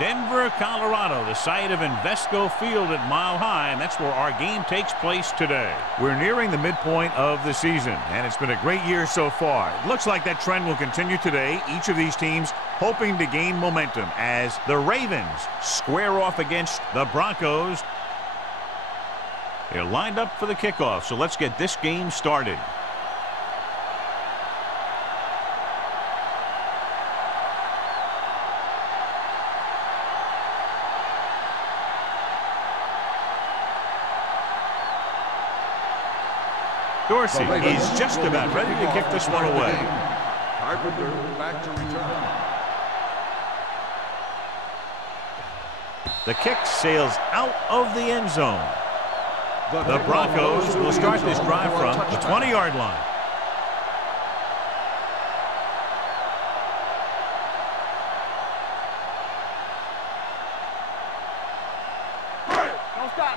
Denver, Colorado, the site of Invesco Field at Mile High, and that's where our game takes place today. We're nearing the midpoint of the season, and it's been a great year so far. It looks like that trend will continue today. Each of these teams hoping to gain momentum as the Ravens square off against the Broncos. They're lined up for the kickoff, so let's get this game started. Dorsey is just about ready to kick this one away. Carpenter back to return. The kick sails out of the end zone. The Broncos will start this drive from the 20-yard line.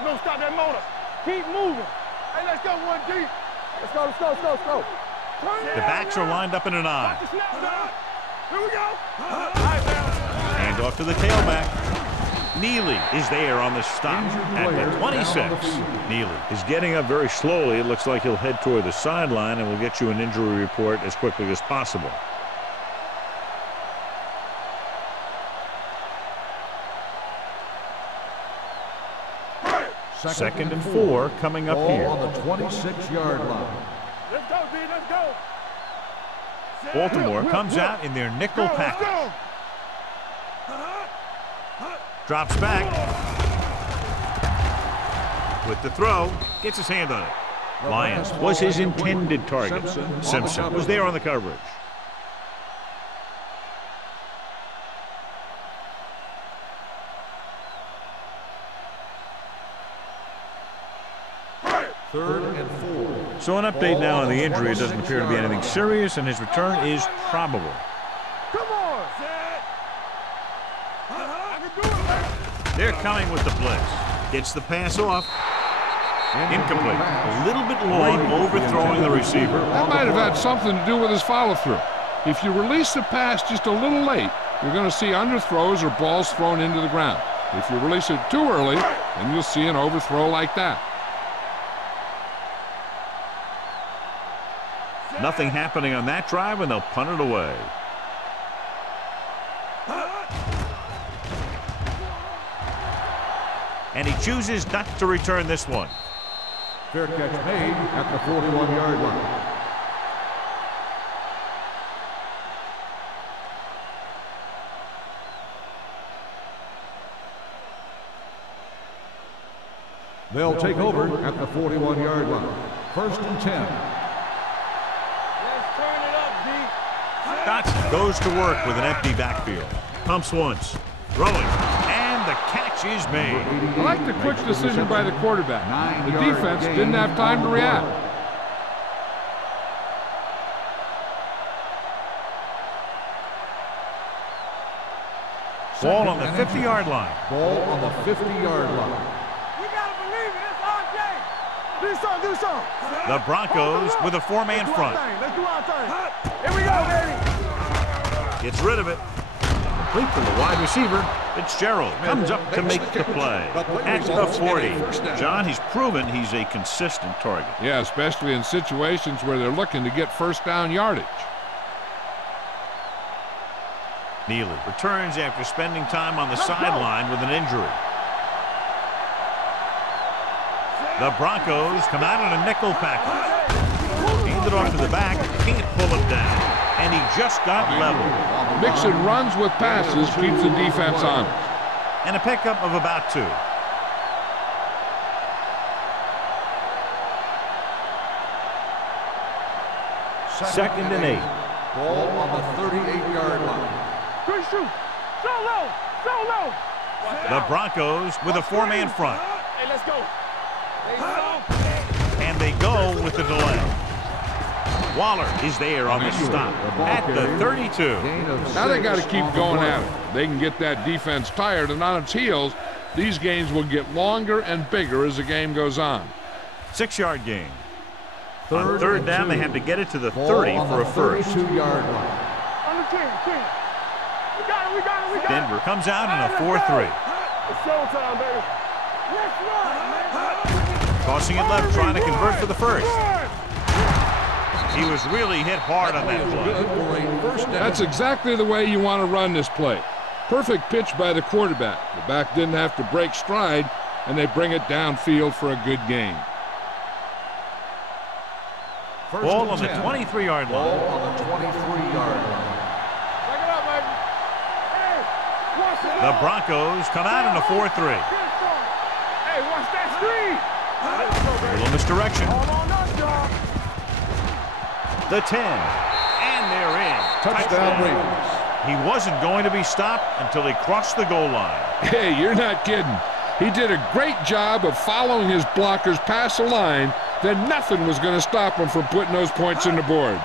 Don't stop that motor. Keep moving. Hey, let's go, 1D. Let's go, let's go, let's go, let's go. The backs are lined up in an I. Here we go. Hand off to the tailback. Neely is there on the stop at the 26. Neely is getting up very slowly. It looks like he'll head toward the sideline, and we'll get you an injury report as quickly as possible. Second and 4 coming up here. On the 26-yard line. Let's go, D, let's go. Baltimore comes out in their nickel package. Drops back. With the throw, gets his hand on it. Lyons was his intended target. Simpson was there on the coverage. Third and 4. So an update now on the injury. It doesn't appear to be anything serious, and his return is probable. Come on. They're coming with the blitz. Gets the pass off. Incomplete. A little bit long, overthrowing the receiver. That might have had something to do with his follow-through. If you release the pass just a little late, you're going to see underthrows or balls thrown into the ground. If you release it too early, then you'll see an overthrow like that. Nothing happening on that drive, and they'll punt it away. And he chooses not to return this one. Fair catch made at the 41-yard line. They'll take over at the 41-yard line. First and 10. Dotson goes to work with an empty backfield. Pumps once. Throwing. And the catch is made. I like the quick decision by the quarterback. The defense didn't have time to react. Ball on the 50-yard line. Ball on the 50-yard line. We got to believe it. It's our game. Do something, do something. The Broncos with a 4-man front. Let's do our thing. Here we go, baby. Gets rid of it. Complete from the wide receiver. Fitzgerald comes up to make the play at the 40. John, he's proven he's a consistent target. Yeah, especially in situations where they're looking to get first down yardage. Neely returns after spending time on the sideline with an injury. The Broncos come out in a nickel package. Hand it off to the back. Can't pull it down. And he just got leveled. Mixing runs with passes keeps the defense honest. And a pickup of about 2. Second and 8. Ball on the 38-yard line. Good shoot. So low. So low. The Broncos with a 4-man front. Hey, let's go. And they go with the delay. Waller is there on the stop at the 32. Now they got to keep going at it. They can get that defense tired and on its heels. These games will get longer and bigger as the game goes on. 6-yard gain. On third down, they have to get it to the 30 for a first. 32-yard line. On the 10. Denver comes out in a 4-3. It's showtime, baby. Tossing it left, trying to convert for the first. He was really hit hard on that play. That's exactly the way you want to run this play. Perfect pitch by the quarterback. The back didn't have to break stride, and they bring it downfield for a good gain. Ball on the 23-yard line. Ball on the 23-yard line. Back it up, baby. Hey, watch it. The Broncos come out in a 4-3. Hey, watch that screen. A little misdirection. All on us, dog. The 10. And they're in. Touchdown Ravens. He wasn't going to be stopped until he crossed the goal line. Hey, you're not kidding. He did a great job of following his blockers past the line. Then nothing was going to stop him from putting those points on the board.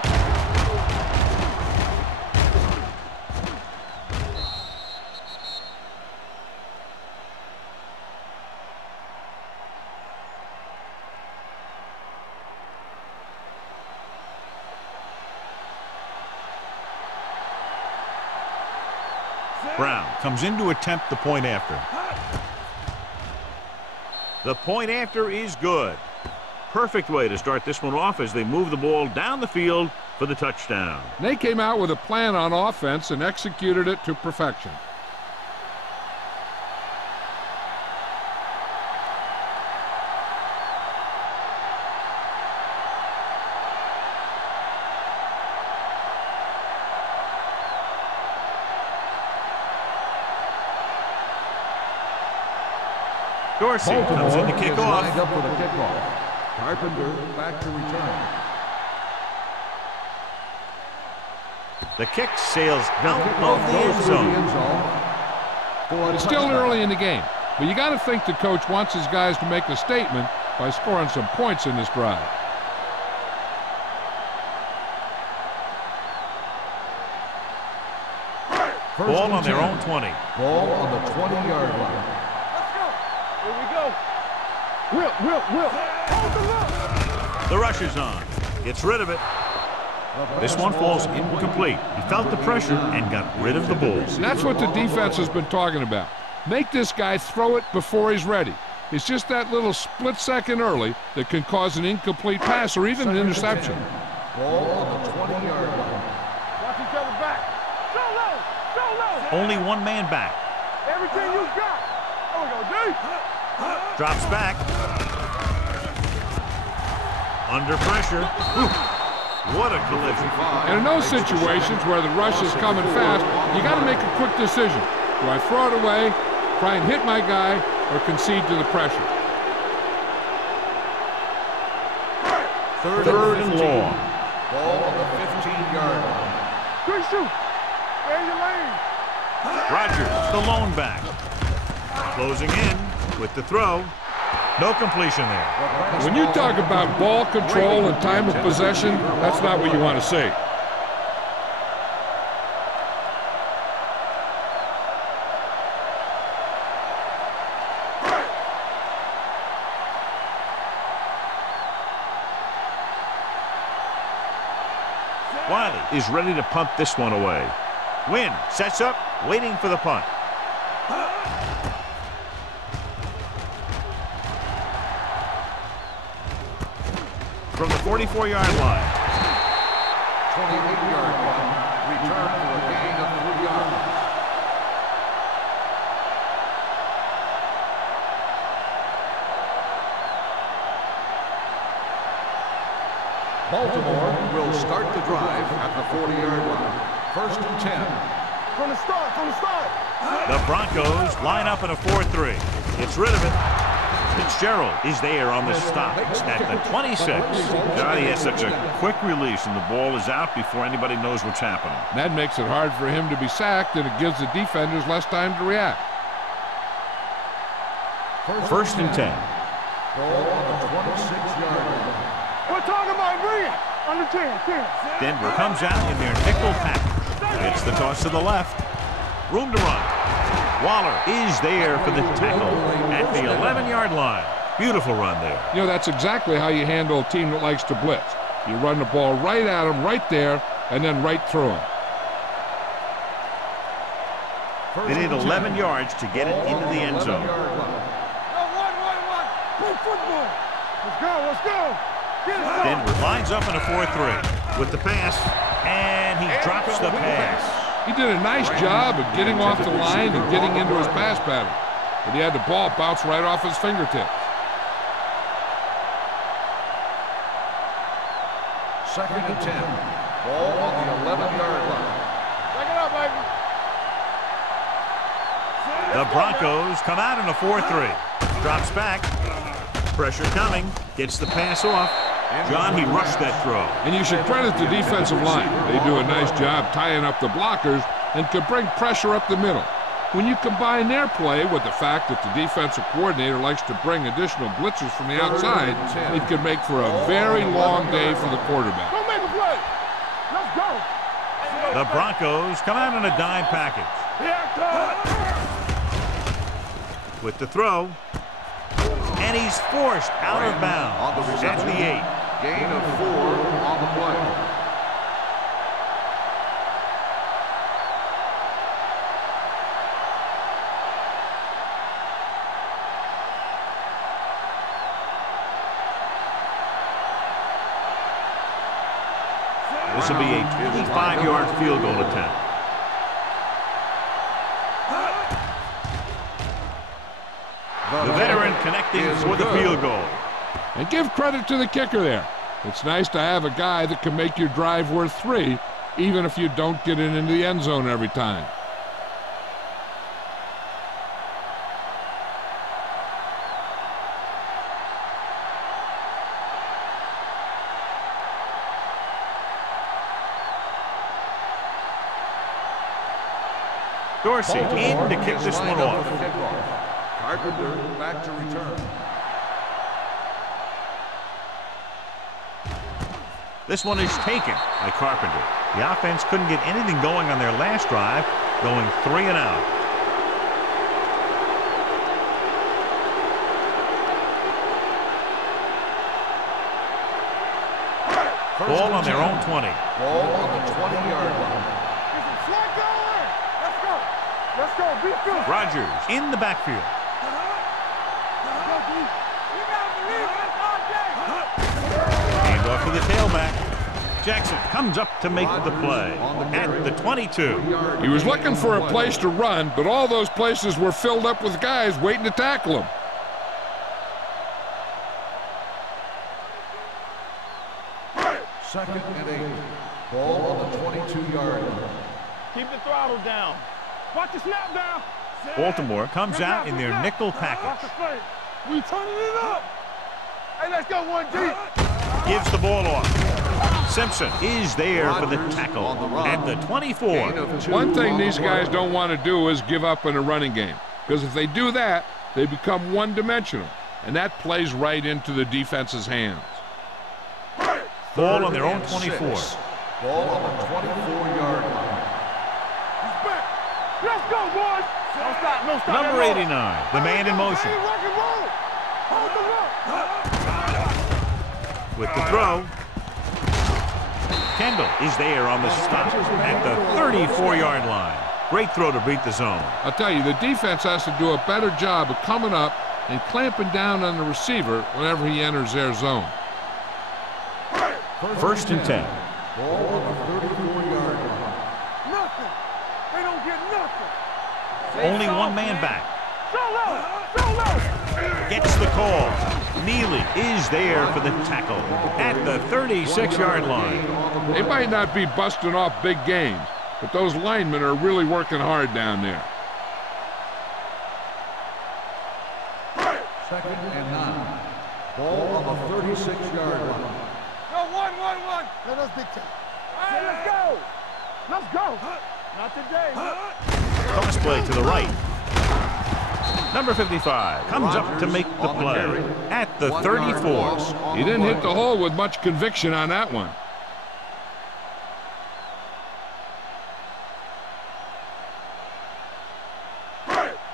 Brown comes in to attempt the point after. The point after is good. Perfect way to start this one off as they move the ball down the field for the touchdown. They came out with a plan on offense and executed it to perfection. Dorsey comes in to kick is off. lined up for the kickoff. Carpenter back to return. The kick sails out Kickoff of the goes end through the zone. end zone. For a It's still touchdown. early in the game, but you got to think the coach wants his guys to make a statement by scoring some points in this drive. First Ball and on their 10. own 20. Ball on the 20-yard line. Let's go. Here we go. Whip. Hold the look. The rush is on. Gets rid of it. This one falls incomplete. He felt the pressure and got rid of the ball. And that's what the defense has been talking about. Make this guy throw it before he's ready. It's just that little split second early that can cause an incomplete pass or even an interception. Ball on the 20-yard line. Watch each other back. Go low. Only one man back. Everything you got. There we go, D. Drops back. Under pressure. Ooh, what a collision. And in those situations where the rush is coming fast, you got to make a quick decision. Do I throw it away, try and hit my guy, or concede to the pressure? Third and long. Ball on the 15-yard line. Quick shoot. Stay in your lane. Rodgers, the lone back. Closing in with the throw. No completion there. When you talk about ball control and time of possession, that's not what you want to see. Wiley is ready to punt this one away. Wynn sets up, waiting for the punt. From the 44-yard line. 28-yard line. Return for a gain of 3 yards. Baltimore will start the drive at the 40-yard line. First and 10. From the start. The Broncos line up in a 4-3. Gets rid of it. Fitzgerald is there on the stop at the 26. Johnny has such a quick release, and the ball is out before anybody knows what's happening. That makes it hard for him to be sacked, and it gives the defenders less time to react. First and 10. Ball on the 26-yard line. We're talking about bring it. Under 10. Denver comes out in their nickel package. It's the toss to the left. Room to run. Waller is there for the tackle at the 11-yard line. Beautiful run there. You know, that's exactly how you handle a team that likes to blitz. You run the ball right at them, right there, and then right through them. They need 11 yards to get it into the end zone. Play football. Let's go, let's go. Denver lines up in a 4-3 with the pass, and he drops the pass. He did a nice job of getting off the line and getting into his pass pattern, but he had the ball bounce right off his fingertips. 2nd and 10. Ball on the 11-yard line. Check it out, baby. The Broncos come out in a 4-3. Drops back. Pressure coming. Gets the pass off. John, he rushed that throw. And you should credit the defensive line. They do a nice job tying up the blockers and can bring pressure up the middle. When you combine their play with the fact that the defensive coordinator likes to bring additional blitzers from the outside, it could make for a very long day for the quarterback. Go make a play. Let's go. The Broncos come out in a dime package. With the throw. And he's forced out of bounds at the 8. Gain of 4 on the play. This will be a 25-yard field goal attempt. The veteran connecting for the field goal. And give credit to the kicker there. It's nice to have a guy that can make your drive worth 3, even if you don't get it into the end zone every time. Dorsey in to kick this one off. Carpenter back to return. This one is taken by Carpenter. The offense couldn't get anything going on their last drive, going 3 and out. Ball on their own 20. Ball on the 20-yard line. Let's go. Be good. Rodgers in the backfield. Hand off to the tailback. Jackson comes up to make the play at the 22. He was looking for a place to run, but all those places were filled up with guys waiting to tackle him. Second and 8. Ball on the 22-yard line. Keep the throttle down. Watch the snap down. Baltimore comes out in their nickel package. We turning it up. Hey, let's go 1G. Gives the ball off. Simpson is there for the tackle at the 24. One thing these guys don't want to do is give up in a running game, because if they do that, they become one-dimensional, and that plays right into the defense's hands. Ball on their own 24. Ball on the 24-yard line. Let's go, boys. Don't stop, no stop. Number 89, the man in motion. Hold the look. With the throw. Kendall is there on the stop at the 34-yard line. Great throw to beat the zone. I'll tell you, the defense has to do a better job of coming up and clamping down on the receiver whenever he enters their zone. First and 10. Ball on the 34-yard line. Nothing. They don't get nothing. Only one man back. Show low. Gets the call. Neely is there for the tackle at the 36-yard line. They might not be busting off big games, but those linemen are really working hard down there. Second and 9. Ball on the 36-yard line. Go 1-1-1. Let us dictate. All right, let's go. Not today. Cross play to the right. Number 55 comes up to make the play at the 34. He didn't hit the hole with much conviction on that one.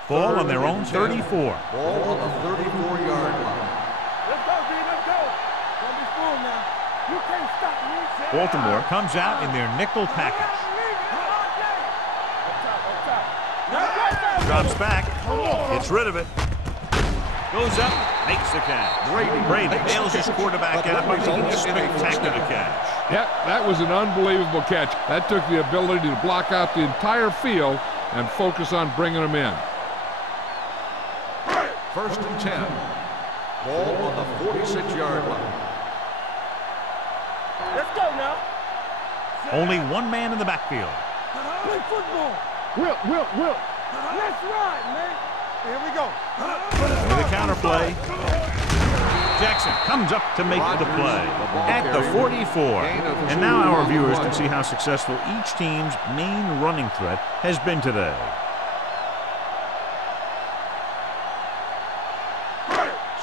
Ball on their own 34. Ball on the 34-yard line. Let's go, D. Let's go. Don't be fooled now. You can't stop me. Baltimore comes out in their nickel package. Let's go. Drops back. Gets rid of it. Goes up. Makes the catch. Brady bails his quarterback out by making a spectacular catch. Yeah, that was an unbelievable catch. That took the ability to block out the entire field and focus on bringing them in. 1st and 10. Ball on the 46-yard line. Let's go now. Only one man in the backfield. Play football. Will. Let's ride, man. Here we go. With a counter play. Jackson comes up to make the play at the 44. And now our viewers can see how successful each team's main running threat has been today.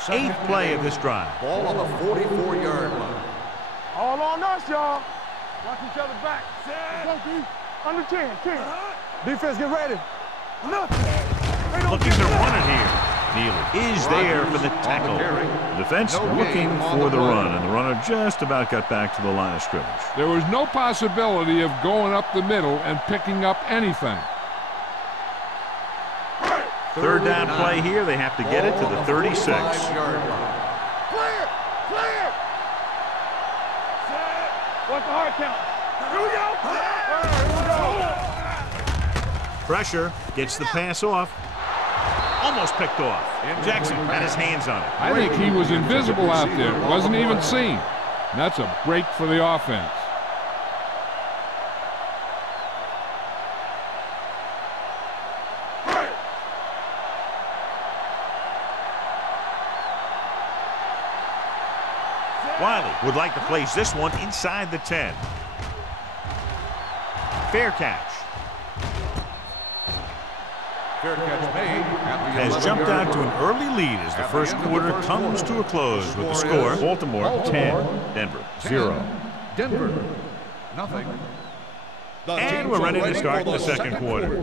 Eighth play of this drive. Ball on the 44-yard line. All on us, y'all. Watch each other back. Go, D. Under 10. Defense, get ready. Looking to run it here. Neely is there for the tackle. Defense looking for the run, and the runner just about got back to the line of scrimmage. There was no possibility of going up the middle and picking up anything. Third down play here. They have to get it to the 36. Clear. What's the hard count? Here we go. Pressure gets the pass off. Almost picked off. Jackson had his hands on it. I think he was invisible out there. Wasn't even seen. And that's a break for the offense. Wiley would like to place this one inside the 10. Fair catch. Fair catch made at the Has jumped out to an early lead as the first quarter comes to a close with the score Baltimore 10, Denver 0. Denver, nothing. And we're ready to start the second quarter.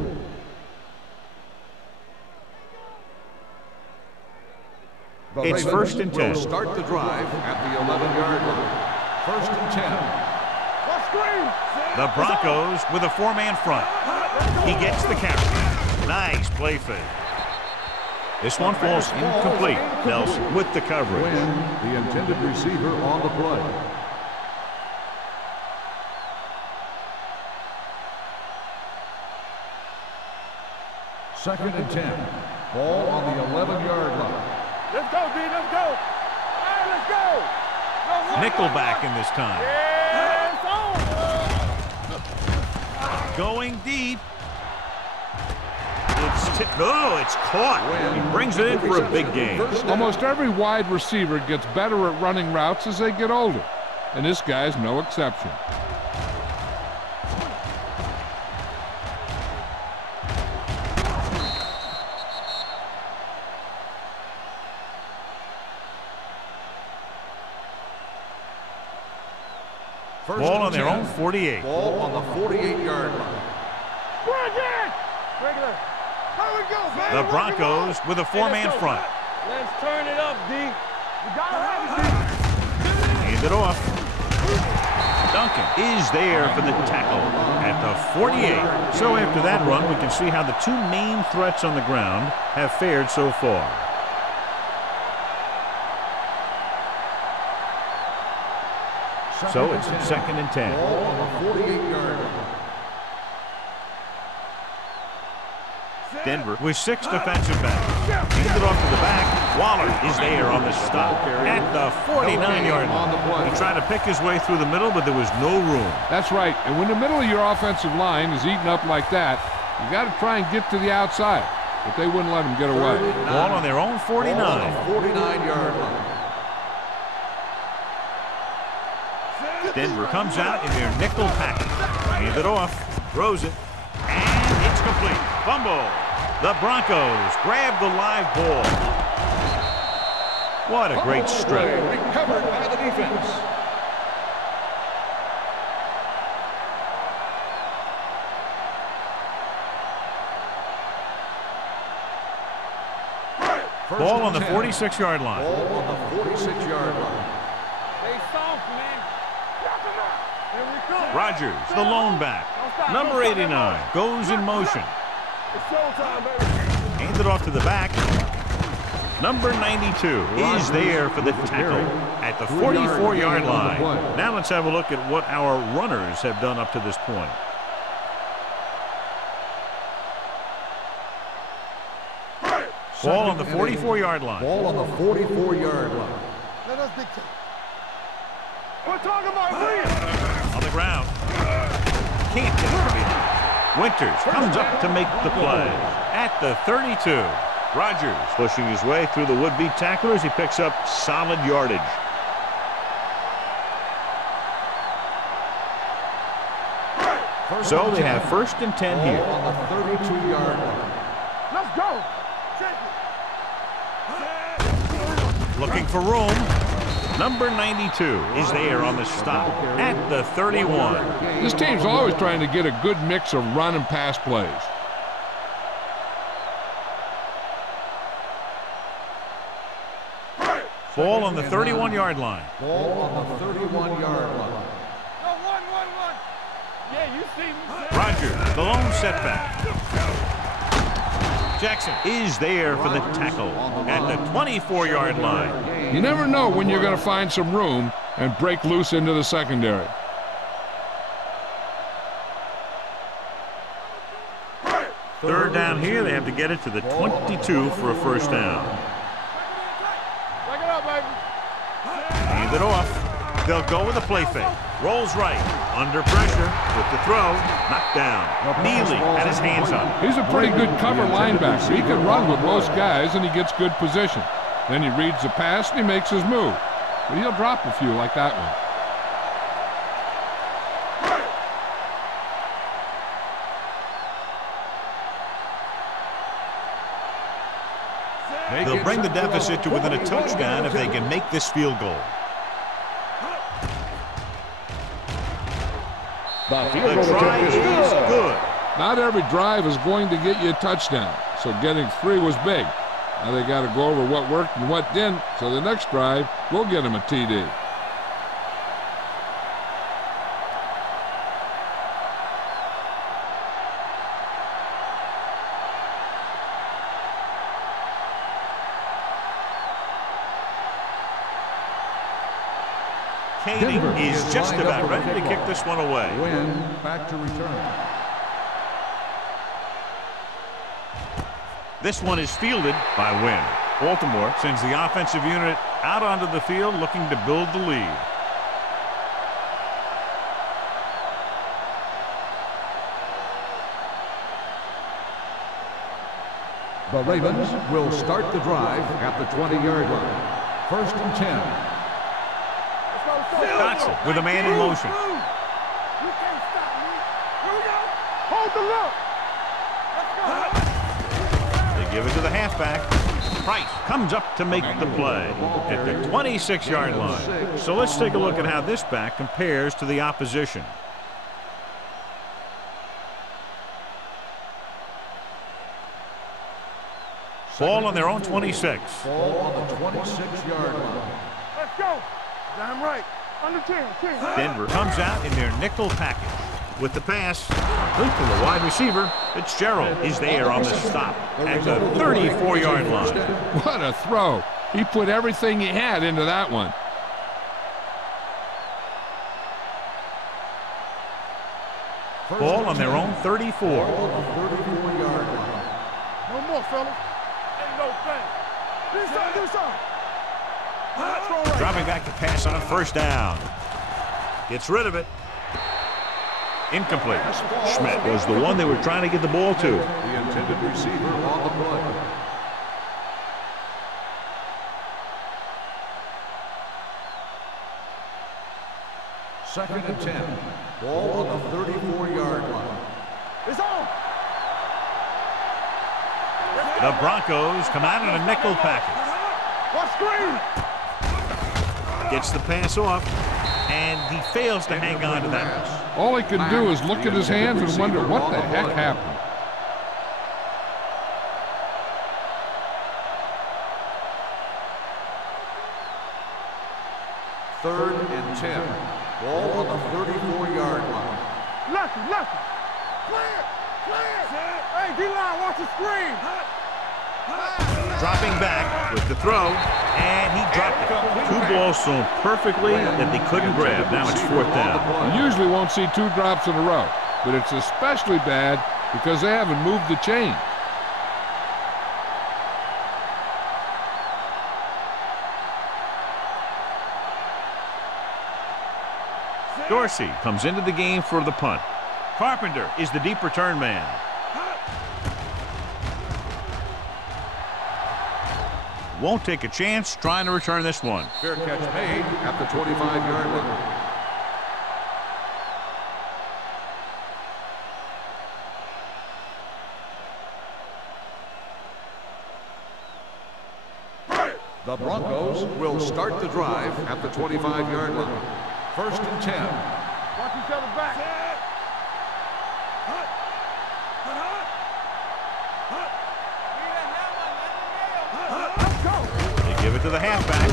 It's 1st and 10. Start the drive at the 11-yard line. 1st and 10. The Broncos with a four-man front. He gets the carry. Nice play fake. This one falls incomplete. Nelson with the coverage. Win, the intended receiver on the play. Second and 10. Ball on the 11-yard line. Let's go, D. Let's go. All right, let's go. Nickelback in this time. Yeah, it's on. Going deep. It's tipped. Oh, it's caught. He brings it in for a big game. Almost every wide receiver gets better at running routes as they get older. And this guy's no exception. Ball on their own 48. Ball on the 48-yard line. Regular. How we go, man? The Broncos with a four-man front. Let's turn it up, D. You gotta have it, D. Hand it off. Duncan is there for the tackle at the 48. So after that run, we can see how the two main threats on the ground have fared so far. So it's 2nd and 10. Ball on the 48-yard line. Denver with 6 defensive backs. Hand it off to the back. Waller is there on the stop at the 49-yard line. He tried to pick his way through the middle, but there was no room. That's right. And when the middle of your offensive line is eaten up like that, you got to try and get to the outside. But they wouldn't let him get away. Ball on their own 49. 49-yard line. Denver comes out in their nickel package. Hand it off. Throws it. And it's complete. Fumble. The Broncos grab the live ball. What a great strip. Recovered by the defense. Ball on the 46-yard line. Ball on the 46-yard line. Stay soft, man. Here we go. Rodgers, the lone back. Number 89, goes in motion. It's showtime, baby. Hand it off to the back. Number 92 is there for the tackle at the 44-yard line. Now let's have a look at what our runners have done up to this point. Ball on the 44-yard line. Ball on the 44-yard line. Let us dictate. We're talking about On the ground. Can't get it from here. Winters comes up to make the play at the 32. Rogers pushing his way through the would-be tacklers. He picks up solid yardage. So they have 1st and 10 here. On the 32-yard line. Let's go. Looking for room. Number 92 is there on the stop at the 31. This team's always trying to get a good mix of run and pass plays. Ball on the 31-yard line. Ball on the 31-yard line. No, one. Yeah, you see me. Rogers, the lone setback. Jackson is there for the tackle at the 24-yard line. You never know when you're going to find some room and break loose into the secondary. Third down here. They have to get it to the 22 for a first down. Back it up, baby. Hand it off. They'll go with a play fake. Rolls right. Under pressure. With the throw. Knocked down. Neely had his hands up. He's a pretty good cover linebacker. He can run with most guys, and he gets good position. Then he reads the pass, and he makes his move. But he'll drop a few like that one. They'll bring the deficit to within a touchdown if they can make this field goal. The try is good. Not every drive is going to get you a touchdown, so getting 3 was big. Now they got to go over what worked and what didn't, so the next drive will get them a TD. Denver is just about ready to kick this one away. Win, back to return. This one is fielded by Wynn. Baltimore sends the offensive unit out onto the field looking to build the lead. The Ravens will start the drive at the 20-yard line. 1st and 10. Dotson with a man in motion. You can't stop me. Here we go. Hold the look. Let's go. They give it to the halfback. Price comes up to make the play at the 26-yard line. So let's take a look at how this back compares to the opposition. Ball on their own 26. Ball on the 26-yard line. Let's go. Damn right. Under 10. Denver comes out in their nickel package with the pass. Complete to the wide receiver. Fitzgerald is there on the stop at the 34-yard line. What a throw. He put everything he had into that one. Ball on their own 34. Ball on the 34-yard line. No more, fellas. Ain't no thing. Do something. Dropping back to pass on 1st down. Gets rid of it. Incomplete. Schmidt was the one they were trying to get the ball to. The intended receiver on the play. Second and 10. Ball on the 34-yard line. It's on. The Broncos come out in a nickel package. What screen? Gets the pass off, and he fails to hang on to that. All he can do is look at his hands and wonder what the heck happened. Third and 10. Ball on the 34-yard line. Lucky. Clear. Hey, D-line, watch the screen. Dropping back with the throw, and he dropped it. Two balls thrown perfectly that they couldn't grab. Now it's 4th down. You usually won't see 2 drops in a row, but it's especially bad because they haven't moved the chain. Dorsey comes into the game for the punt. Carpenter is the deep return man. Won't take a chance trying to return this one. Fair catch made at the 25-yard line. The Broncos will start the drive at the 25-yard line. 1st and 10. Watch each other back. They give it to the halfback.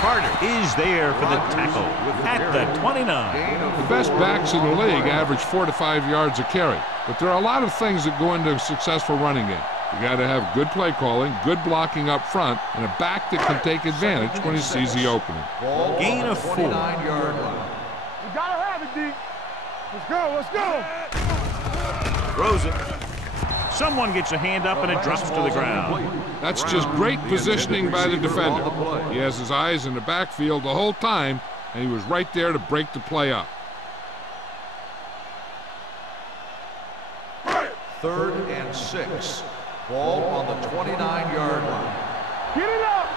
Carter is there for the tackle at the 29. The best backs in the league average 4 to 5 yards a carry, but there are a lot of things that go into a successful running game. You got to have good play calling, good blocking up front, and a back that can take advantage when he sees the opening. Gain of 4. 29-yard line. You gotta have it, D. Let's go, let's go. Throws it. Someone gets a hand up and it drops to the ground. That's just great positioning by the defender. He has his eyes in the backfield the whole time, and he was right there to break the play up. 3rd and 6. Ball on the 29-yard line. Get it up.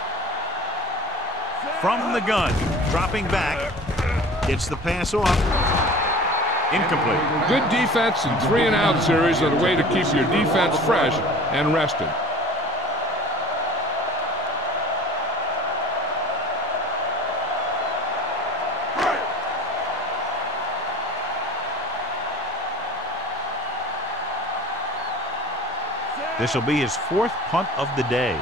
From the gun, dropping back, gets the pass off. Incomplete. Good defense and 3-and-out series are the way to keep your defense fresh and rested. This will be his 4th punt of the day.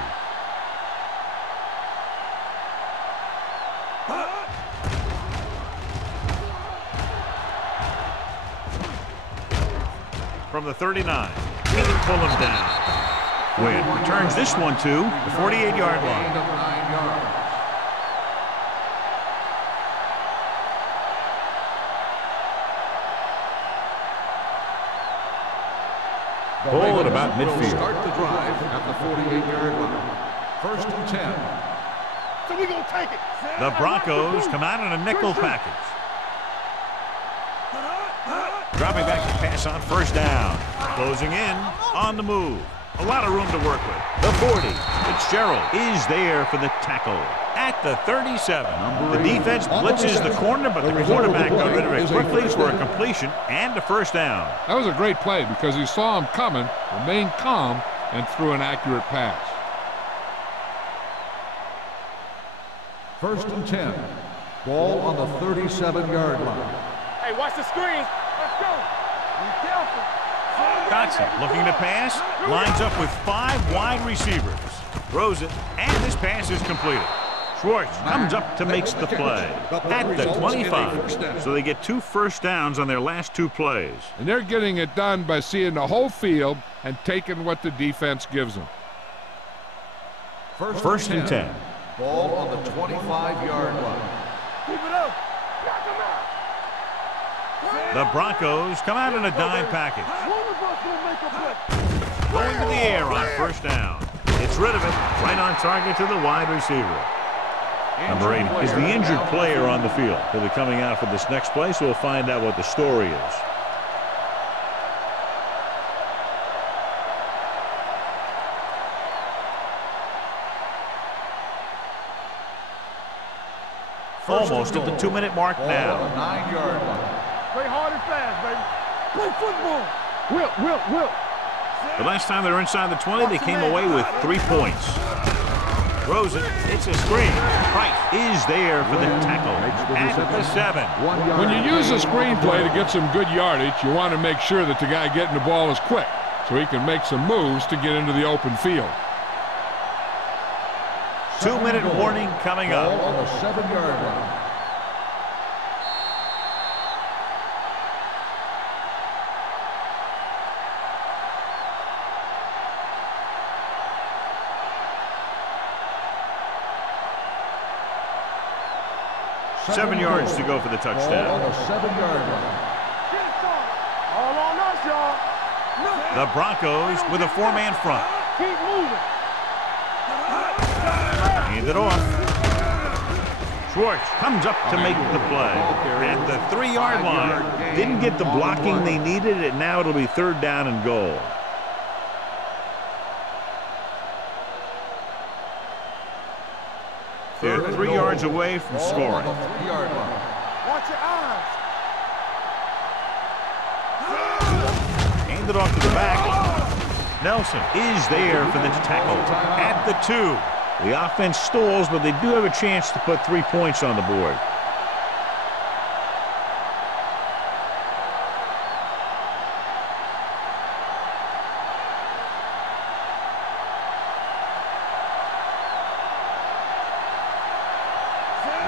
From the 39, he can pull him down. Wynn returns this one to the 48-yard line. Gain of 9 yards. Ball at about midfield. Start the drive at the 48-yard line. 1st and 10. So we gonna take it. The Broncos come out in a nickel package. Dropping back to pass on 1st down. Closing in on the move. A lot of room to work with. The 40. Fitzgerald is there for the tackle at the 37. The defense blitzes the corner, but the quarterback got rid of it quickly for a completion and a 1st down. That was a great play because he saw him coming, remained calm, and threw an accurate pass. 1st and 10. Ball on the 37-yard line. Hey, watch the screen. Let's go. Be careful. Dotson looking to pass, lines up with 5 wide receivers. Throws it, and this pass is completed. Schwartz comes up to make the play at the 25. So they get 2 1st downs on their last 2 plays. And they're getting it done by seeing the whole field and taking what the defense gives them. 1st and 10. Ball on the 25-yard line. Keep it up. Knock him out. The Broncos come out in a dime package. One of us will make a play. Going to the air on 1st down. It's rid of it, right on target to the wide receiver. Number 8 is the injured player on the field. He'll be coming out for this next play, so we'll find out what the story is. Almost at the 2-minute mark now. 9-yard line. Play hard and fast, baby. Play football. Will. The last time they were inside the 20, they came away with 3 points. Throws it. It's a screen. Price is there for the tackle at the 7. When you use a screenplay to get some good yardage, you want to make sure that the guy getting the ball is quick so he can make some moves to get into the open field. 2-minute warning coming Ball up. on the 7-yard line. 7 yards to go for the Ball on touchdown. the 7-yard line. All on us, y'all. The Broncos with a 4-man front. Keep moving. Hand it off. Schwartz comes up to make the play at the 3-yard line. Didn't get the blocking they needed, and now it'll be 3rd down and goal. They're 3 yards away from scoring. Ball on the 3-yard line. Watch your eyes. Hand it off to the back. Nelson is there for the tackle at the 2. The offense stalls, but they do have a chance to put 3 points on the board.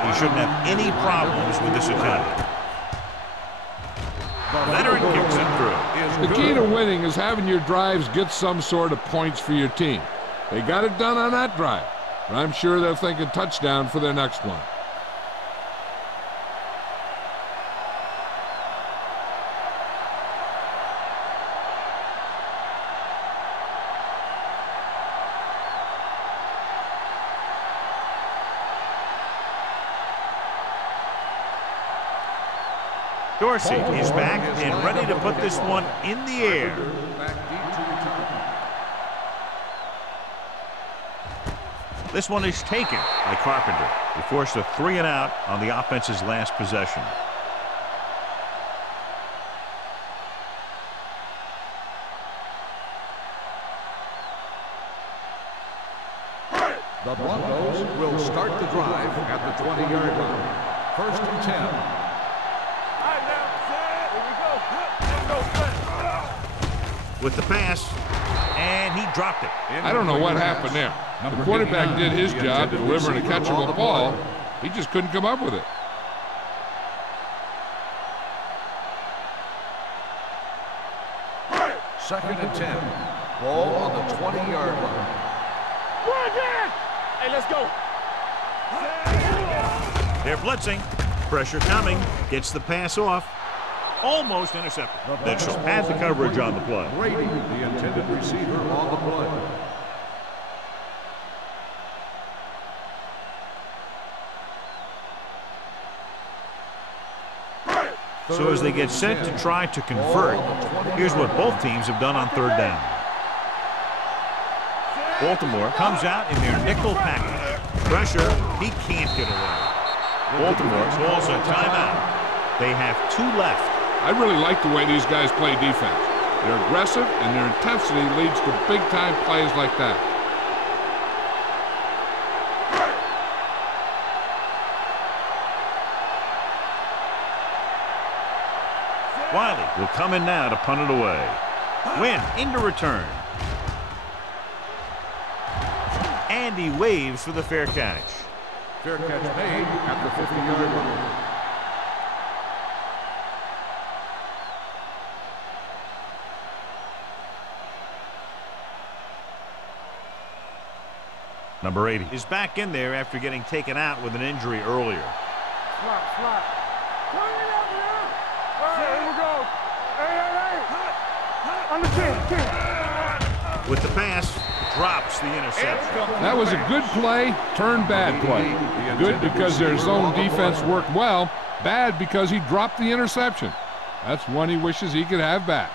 He shouldn't have any problems with this attack. Leonard kicks it through. The key to winning is having your drives get some sort of points for your team. They got it done on that drive, but I'm sure they're thinking touchdown for their next one. Dorsey is back and ready to put this one in the air. This one is taken by Carpenter. He forced a 3-and-out on the offense's last possession. The Broncos will start the drive at the 20-yard line. 1st and 10. With the pass, and he dropped it. I don't know what happened there. The quarterback did his job delivering a catchable ball. He just couldn't come up with it. Second and 10. Ball on the 20-yard line. Hey, let's go. They're blitzing. Pressure coming. Gets the pass off. Almost intercepted. Mitchell had the coverage on the play. Brady, the intended receiver, on the play. So as they get set to try to convert, here's what both teams have done on 3rd down. Baltimore comes out in their nickel package. Pressure, he can't get away. Baltimore calls a timeout. They have 2 left. I really like the way these guys play defense. They're aggressive, and their intensity leads to big-time plays like that. Wiley will come in now to punt it away. Wynn into return. And he waves for the fair catch. Fair catch made at the 50-yard line. Number 80 is back in there after getting taken out with an injury earlier. Slot. Turn it up now. Here we go. Hey. On the 10. With the pass, drops the interception. That was a good play, turned bad play. Good because their zone defense worked well, bad because he dropped the interception. That's one he wishes he could have back.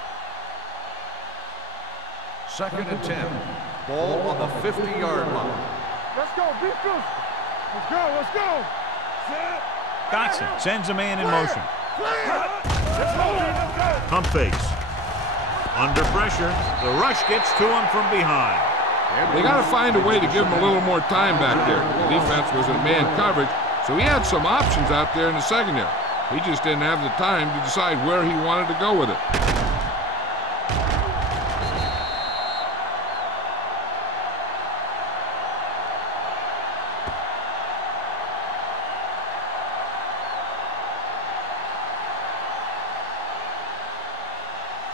Second and 10. Ball on the 50-yard line. Let's go, defense. Let's go. Dotson sends a man in motion. Pump fakes. Under pressure, the rush gets to him from behind. They got to find a way to give him a little more time back there. The defense was in man coverage, so he had some options out there in the secondary. He just didn't have the time to decide where he wanted to go with it.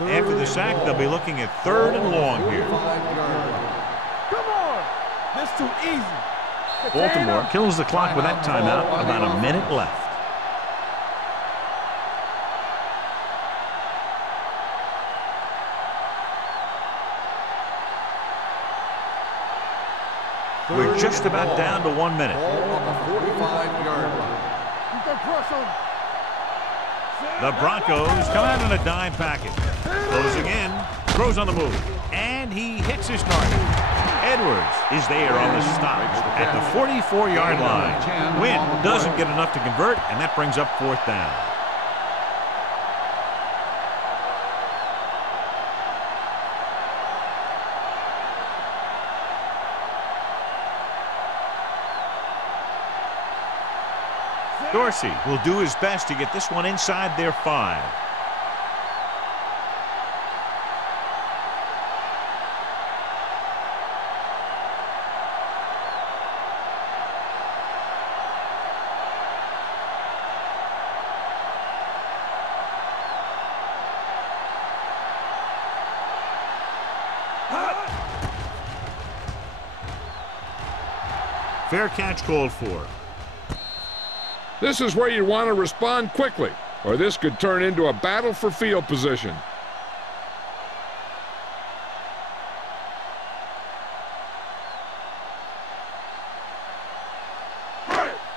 After the sack, they'll be looking at 3rd and long here. Come on. That's too easy. Baltimore kills the clock with that timeout. About a minute left. We're just about down to 1 minute. Ball on the 45-yard line. Keep that press on. The Broncos come out in a dime package. Closing in, throws on the move, and he hits his target. Edwards is there on the stop at the 44-yard line. Wynn doesn't get enough to convert, and that brings up 4th down. Dorsey will do his best to get this one inside their 5. Fair catch called for. This is where you want to respond quickly, or this could turn into a battle for field position.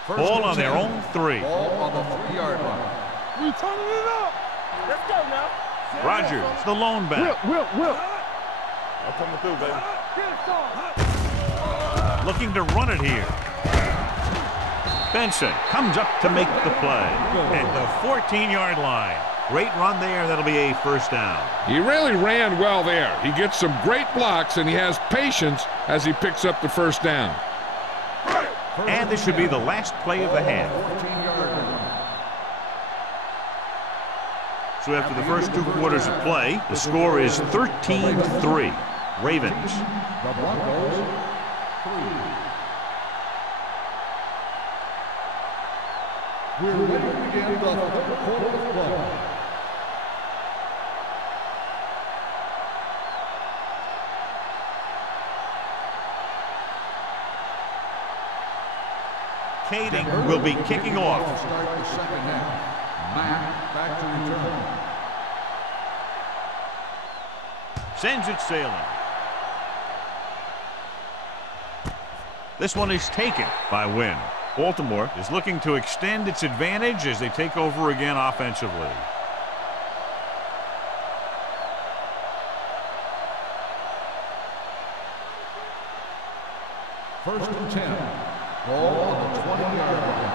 Ball on their own 3. Ball on the 3-yard line. We turning it up. Let's go now. Rogers, the lone back. Will. I'm coming through, baby. Get it, son. Looking to run it here. Benson comes up to make the play at the 14-yard line. Great run there. That'll be a 1st down. He really ran well there. He gets some great blocks, and he has patience as he picks up the 1st down. And this should be the last play of the half. 14-yard line. So after the first 2 quarters of play, the score is 13-3. Ravens. The Broncos 3. We're ready to begin the 3rd quarter of play. Kading will be kicking off. Start the 2nd half. Matt back to return. Sends it sailing. This one is taken by Wynn. Baltimore is looking to extend its advantage as they take over again offensively. First and 10. Ball on the 20-yard line.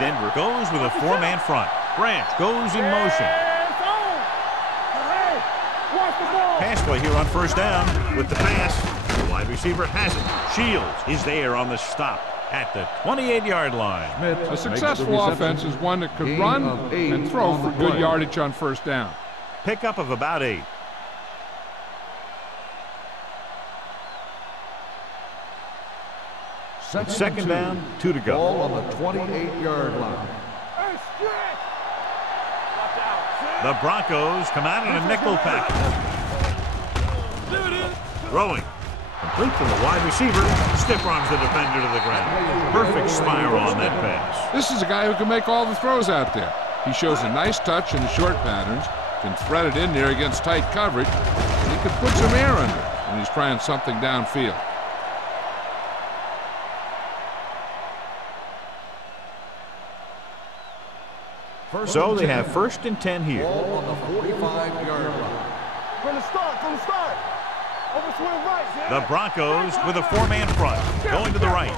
Denver goes with a 4-man front. Branch goes in motion. Pass play here on 1st down with the pass. The wide receiver has it. Shields is there on the stop at the 28-yard line. A successful offense is one that could run and throw for good yardage on 1st down. Pickup of about 8. Second down, 2 to go. Ball on the 28-yard line. The Broncos come out in a nickel package. Throwing. Complete to the wide receiver. Stiff arms the defender to the ground. Perfect spiral on that pass. This is a guy who can make all the throws out there. He shows a nice touch in the short patterns, can thread it in there against tight coverage, and he can put some air under it when he's trying something downfield. So they have 1st and 10 here. Ball on the 45-yard line. From the start. Over swing right. The Broncos with a 4-man front. Going to the right.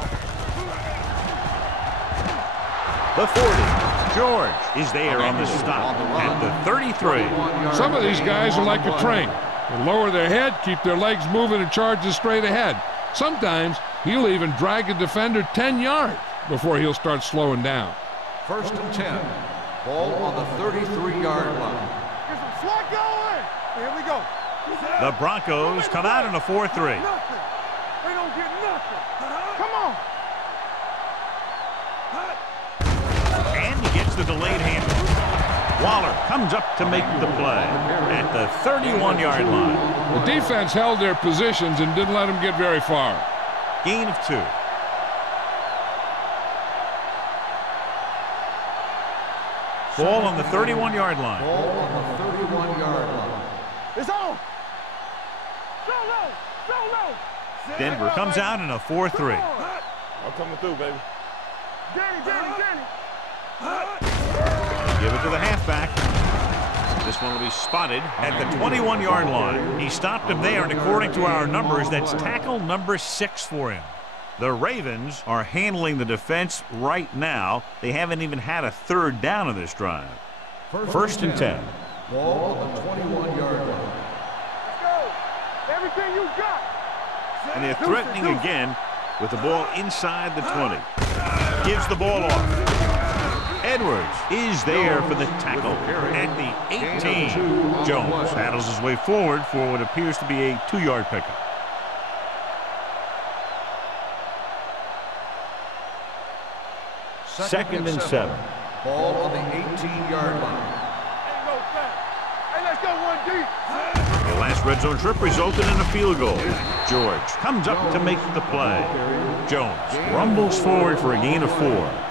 The 40. George is there on the stop at the 33. Some of these guys are like a train. They lower their head, keep their legs moving, and charge straight ahead. Sometimes he'll even drag a defender 10 yards before he'll start slowing down. 1st and 10. Ball on the 33-yard line. Get some slack going. Here we go. The Broncos come out in a 4-3. Nothing. They don't get nothing. Come on. And he gets the delayed handoff. Waller comes up to make the play at the 31-yard line. The defense held their positions and didn't let them get very far. Gain of 2. Ball on the 31-yard line. Ball on the 31-yard line. It's on. Go, Denver comes out in a 4-3. I'm coming through, baby. Danny. Give it to the halfback. This one will be spotted at the 21-yard line. He stopped him there, and according to our numbers, that's tackle number 6 for him. The Ravens are handling the defense right now. They haven't even had a third down of this drive. First and 10. Ball on the 21-yard line. Let's go. Everything you got. And they're threatening again with the ball inside the 20. Gives the ball off. Edwards is there for the tackle at the 18. Jones paddles his way forward for what appears to be a 2-yard pickup. Second and 7. Ball on the 18-yard line. Ain't no thing. Hey, let's go one deep. The last red zone trip resulted in a field goal. George comes up to make the play. Jones rumbles forward for a gain of 4.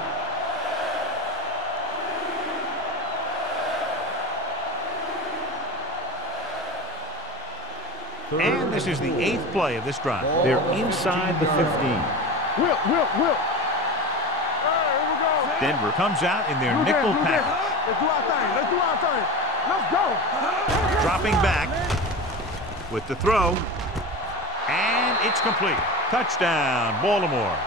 And this is the 8th play of this drive. They're inside the 15. Whip. All right, here we go. Denver comes out in their nickel package. Let's do our thing. Let's go. Dropping back with the throw. And it's complete. Touchdown, Baltimore.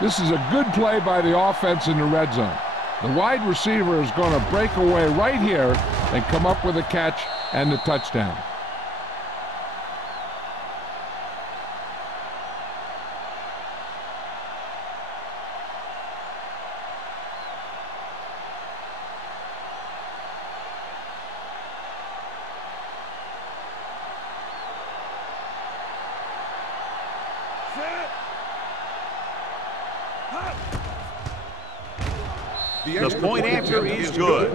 This is a good play by the offense in the red zone. The wide receiver is going to break away right here and come up with a catch and the touchdown. The point after is good.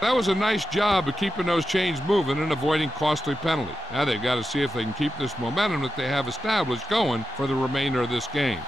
That was a nice job of keeping those chains moving and avoiding costly penalty. Now they've got to see if they can keep this momentum that they have established going for the remainder of this game.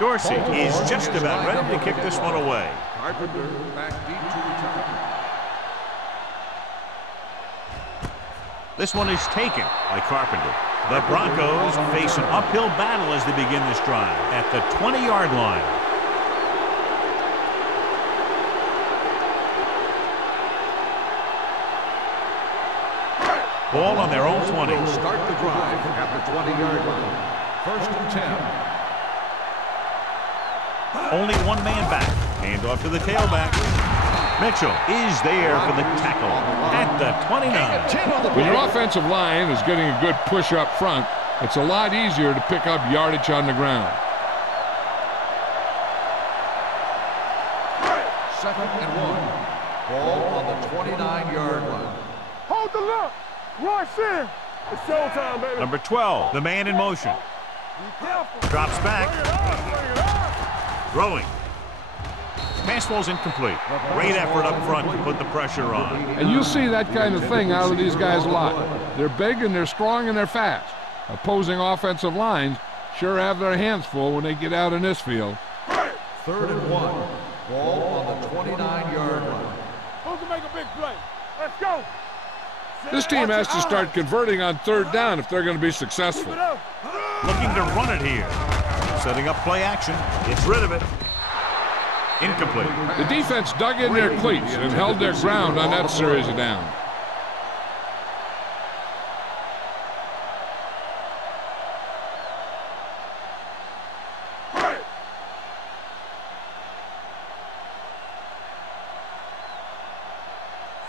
Dorsey is just about ready to kick this one away. Carpenter back deep to return. This one is taken by Carpenter. The Broncos face an uphill battle as they begin this drive at the 20-yard line. Ball on their own 20. Will start the drive at the 20-yard line. First and 10. Only one man back. Hand off to the tailback. Mitchell is there for the tackle at the 29. When your offensive line is getting a good push up front, it's a lot easier to pick up yardage on the ground. Second and 1. Ball on the 29-yard line. Hold the look. Rush in. It's showtime, baby. Number 12, the man in motion. Be careful. Drops back. Bring it up. Throwing. Pass ball's incomplete. Great effort up front to put the pressure on. And you'll see that kind of thing out of these guys a lot. They're big and they're strong and they're fast. Opposing offensive lines sure have their hands full when they get out in this field. Third and 1. Ball on the 29-yard line. Who can make a big play? Let's go. This team has to start converting on third down if they're going to be successful. Looking to run it here. Setting up play action. Gets rid of it. Incomplete. The defense dug in their cleats and held their ground on that series of downs.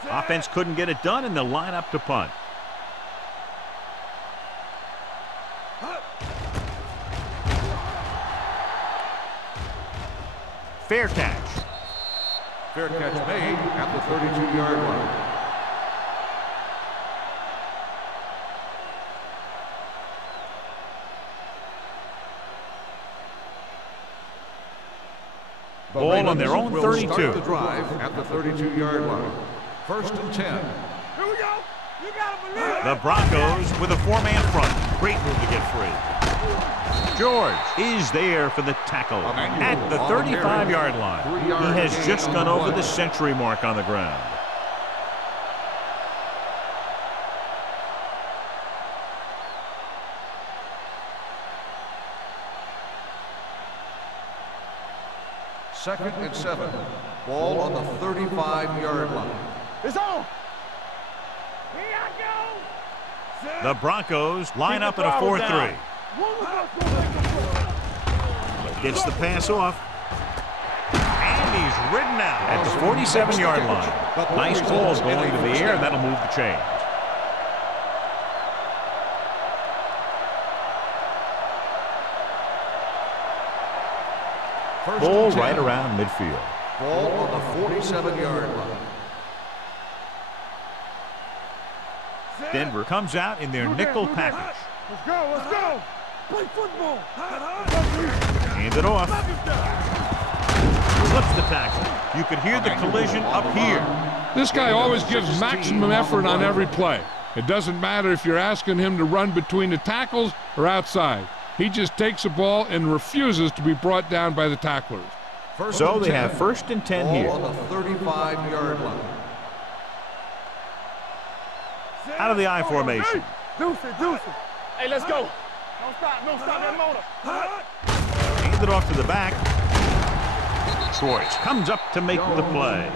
Offense couldn't get it done, and they'll line up to punt. Fair catch. Fair catch made at the 32-yard line. Ball on their own 32. Start the drive at the 32-yard line. First and 10. Here we go. You gotta believe it. The Broncos with a 4-man front. Great move to get free. George is there for the tackle at the 35-yard line. He has just gone over the century mark on the ground. Second and 7. Ball on the 35-yard line. It's on. The Broncos line up in a 4-3. Gets the pass off. And he's ridden out at the 47-yard line. Nice ball going to the air, and that'll move the chains. Ball right around midfield. Ball on the 47-yard line. Denver comes out in their nickel package. Let's go. Let's go. Play football. Hand it off. Slips the tackle. You could hear the collision up here. This guy always gives maximum effort on every play. It doesn't matter if you're asking him to run between the tackles or outside. He just takes the ball and refuses to be brought down by the tacklers. So they have first and 10 here. Ball on the 35-yard line. Out of the I formation. Deuce it. Hey, let's go. Don't stop that motor. Hand it off to the back. Schwartz comes up to make the play.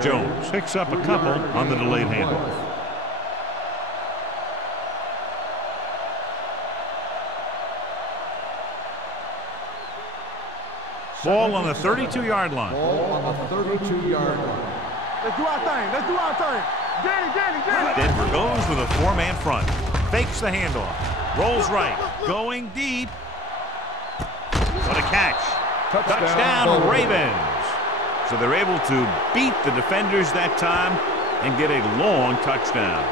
Jones picks up a couple on the delayed handoff. Ball on the 32-yard line. Ball on the 32-yard line. Let's do our thing. Danny. Denver goes with a 4-man front. Fakes the handoff. Rolls right. Going deep. What a catch. Touchdown Ravens. So they're able to beat the defenders that time and get a long touchdown.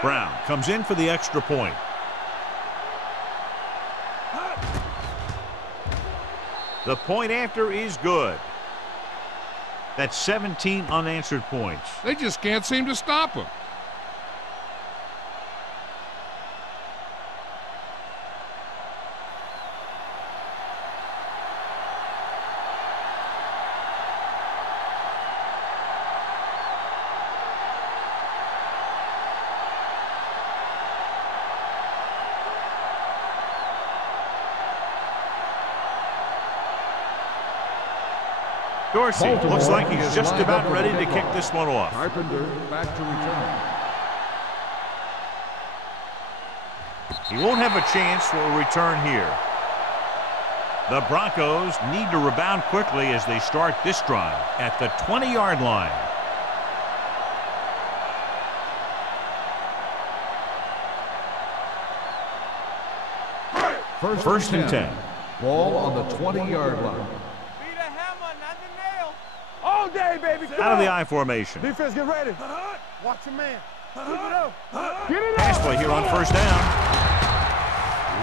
Brown comes in for the extra point. The point after is good. That's 17 unanswered points. They just can't seem to stop him. Dorsey looks like he's just about ready to kick this one off. Carpenter back to return. He won't have a chance for a return here. The Broncos need to rebound quickly as they start this drive at the 20-yard line. First and 10. Ball on the 20-yard line. All day, baby. Out of the I formation. Defense, get ready. Watch your man. Keep it up. Get it up. Pass play here on first down.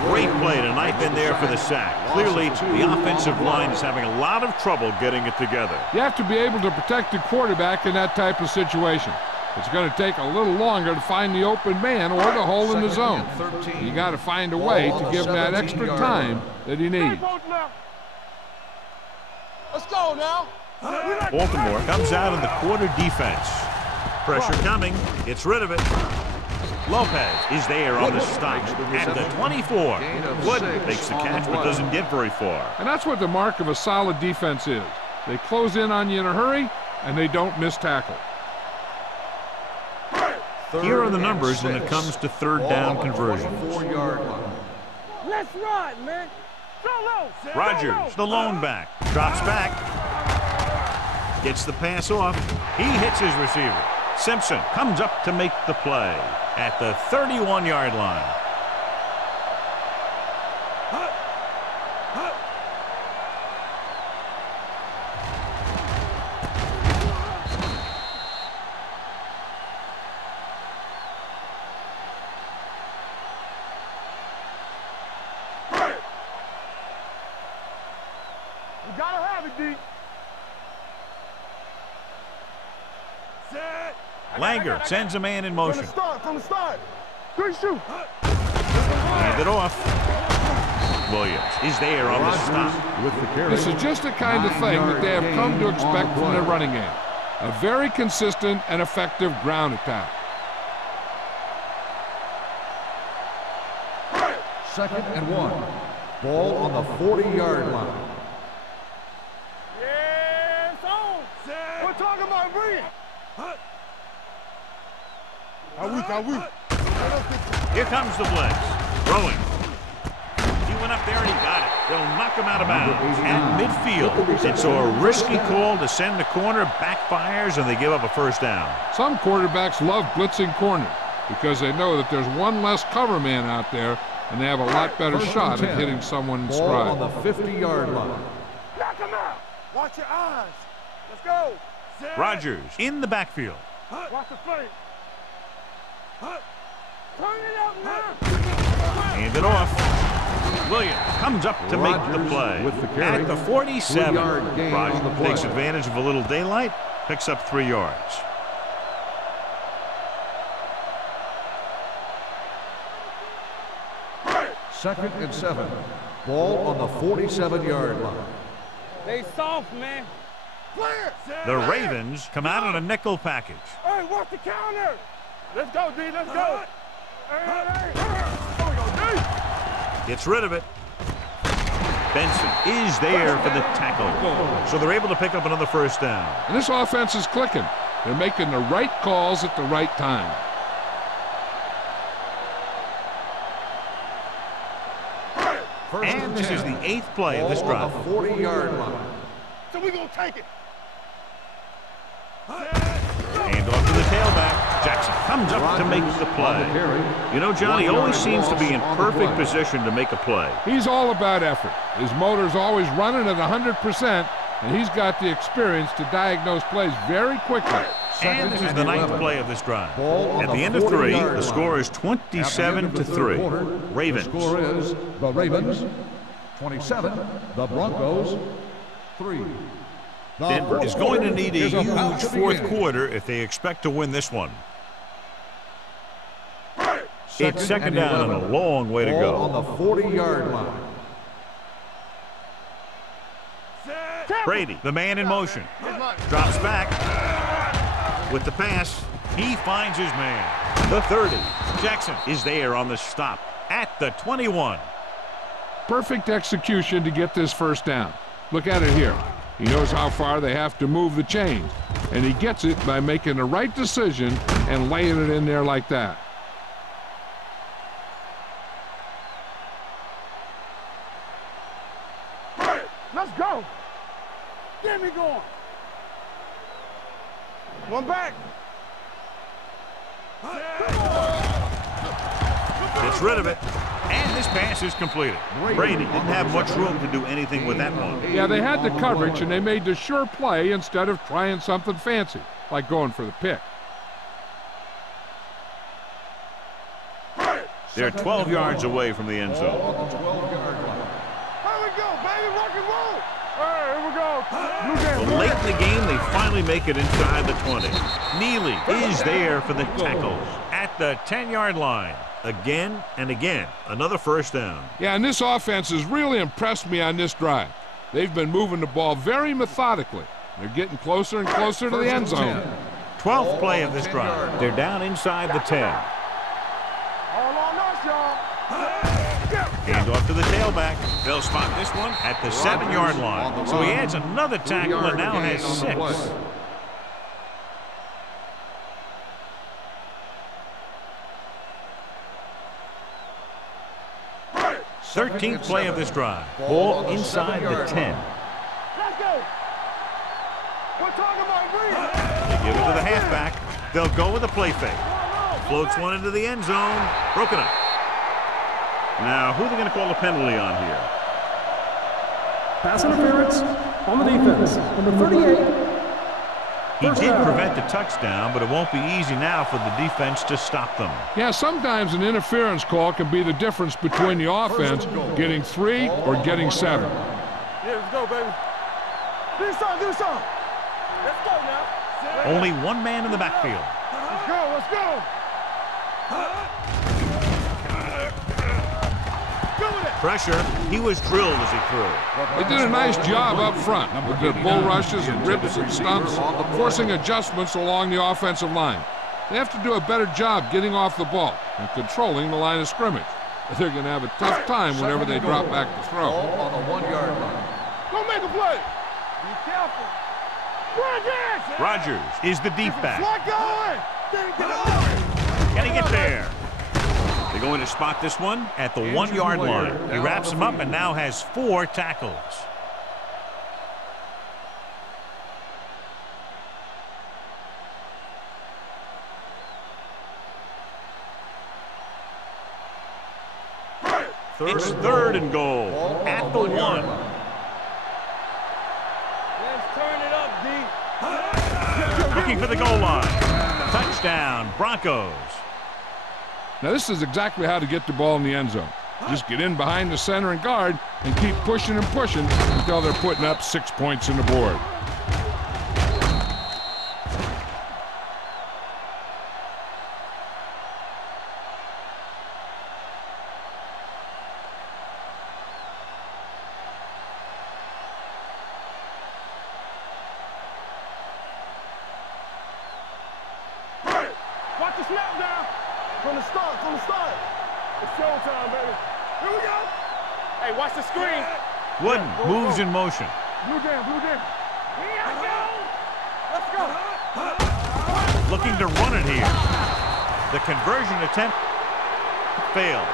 Great play tonight in there for the sack. Clearly, the offensive line is having a lot of trouble getting it together. You have to be able to protect the quarterback in that type of situation. It's going to take a little longer to find the open man or the hole in the zone. You got to find a way to give him that extra time that he needs. Let's go now. Baltimore comes out in the quarter defense. Pressure coming. Gets rid of it. Lopez is there on the stop at the 24. Wood makes the catch but doesn't get very far. And that's what the mark of a solid defense is. They close in on you in a hurry, and they don't miss tackle. Here are the numbers when it comes to third down conversions. Let's run, man. Rodgers, the lone back, drops back. Gets the pass off. He hits his receiver. Simpson comes up to make the play at the 31-yard line. gotta have it, D. Set. Langer sends a man in motion. From the start. 3 shoot. Hand it off. Williams is there on the stop. With the carry. This is just the kind of thing that they have come to expect from their running game. A very consistent and effective ground attack. 2nd and 1. Ball on the 40-yard line. Yeah, it's on. We're talking about bringing. Are we? Here comes the blitz. Throwing. He went up there and he got it. They'll knock him out of bounds. At midfield, it's a risky call to send the corner, backfires, and they give up a first down. Some quarterbacks love blitzing corners because they know that there's one less cover man out there and they have a lot better shot at hitting someone in Ball stride. on the 50-yard line. Knock him out. Watch your eyes. Let's go. Rodgers in the backfield. Watch the flank. Turn it up now. Hand it off. Williams comes up to make the play. with the carry. At the 47, 3-yard gain on the Rodgers play. takes advantage of a little daylight, picks up 3 yards. Second and 7. Ball on the 47-yard line. They soft, man. Clear. The Ravens come out on a nickel package. Hey, watch the counter. Let's go, D. Let's go. Hey. There we go, D. Gets rid of it. Benson is there for the tackle. So they're able to pick up another first down. And this offense is clicking. They're making the right calls at the right time. And this is the 8th play of this Ball drive. on the 40-yard line. So we're going to take it. Hand off to the tailback. Jackson comes up to make the play. You know, John, he always seems to be in perfect position to make a play. He's all about effort. His motor's always running at 100%, and he's got the experience to diagnose plays very quickly. And this is the 9th play of this drive. Ball At on the end of 3, 40-yard the score is At the end of the 27-3. third quarter, Ravens. The score is the Ravens 27, the Broncos 3. The Denver fourth is going to quarter need a is about huge to fourth begin. quarter if they expect to win this one. It's second and down and 11. a long way to Ball go. on the 40-yard line. Brady, the man in motion, drops back with the pass. He finds his man. The 30. Jackson is there on the stop at the 21. Perfect execution to get this first down. Look at it here. He knows how far they have to move the chains, and he gets it by making the right decision and laying it in there like that. Let's go. Get me going. One back. Gets rid of it. And this pass is completed. Brady didn't have much room to do anything with that one. Yeah, they had the coverage, and they made the sure play instead of trying something fancy, like going for the pick. They're 12 yards away from the end zone. Ball on the 12-yard line. Here we go, baby. Rock and roll. Hey, here we go. Blue game. Well, late in the game, they finally make it inside the 20. Neely is there for the tackle at the 10-yard line. Again and again, another first down. Yeah, and this offense has really impressed me on this drive. They've been moving the ball very methodically. They're getting closer and closer to the end zone. 12th play of this drive. They're down inside the 10. All on us, y'all. Hand off to the tailback. They'll spot this one at the 7-yard line. So he adds another tackle and now has 6. 13th play of this drive. Ball inside the 10. Let's go. We're talking about green. They give it to the halfback. They'll go with a play fake. Floats one into the end zone. Broken up. Now, who are they going to call the penalty on here? Pass interference on the defense. Number 38. He did prevent the touchdown, but it won't be easy now for the defense to stop them. Yeah, sometimes an interference call can be the difference between the offense getting 3 or getting 7. Yeah, let's go, baby. Do something. Let's go now. Only one man in the backfield. Let's go. Pressure. He was drilled as he threw. They did a nice job up front with their bull rushes and rips and stunts, forcing adjustments along the offensive line. They have to do a better job getting off the ball and controlling the line of scrimmage. They're going to have a tough time whenever they drop back to throw. On the 1 yard line. Go make a play. Be careful. Rogers is the deep back. Get Can he get there? They're going to spot this one at the 1 yard line. He wraps him up and now has 4 tackles. It's 3rd and goal at the 1. Let's turn it up, D. Looking for the goal line. Touchdown, Broncos. Now this is exactly how to get the ball in the end zone. Just get in behind the center and guard and keep pushing and pushing until they're putting up 6 points on the board. Watch the snap down. From the start. It's showtime, baby. Here we go. Hey, watch the screen. Wooden moves in motion. Blue jam. Here I go. Let's go. Looking to run it here. The conversion attempt fails.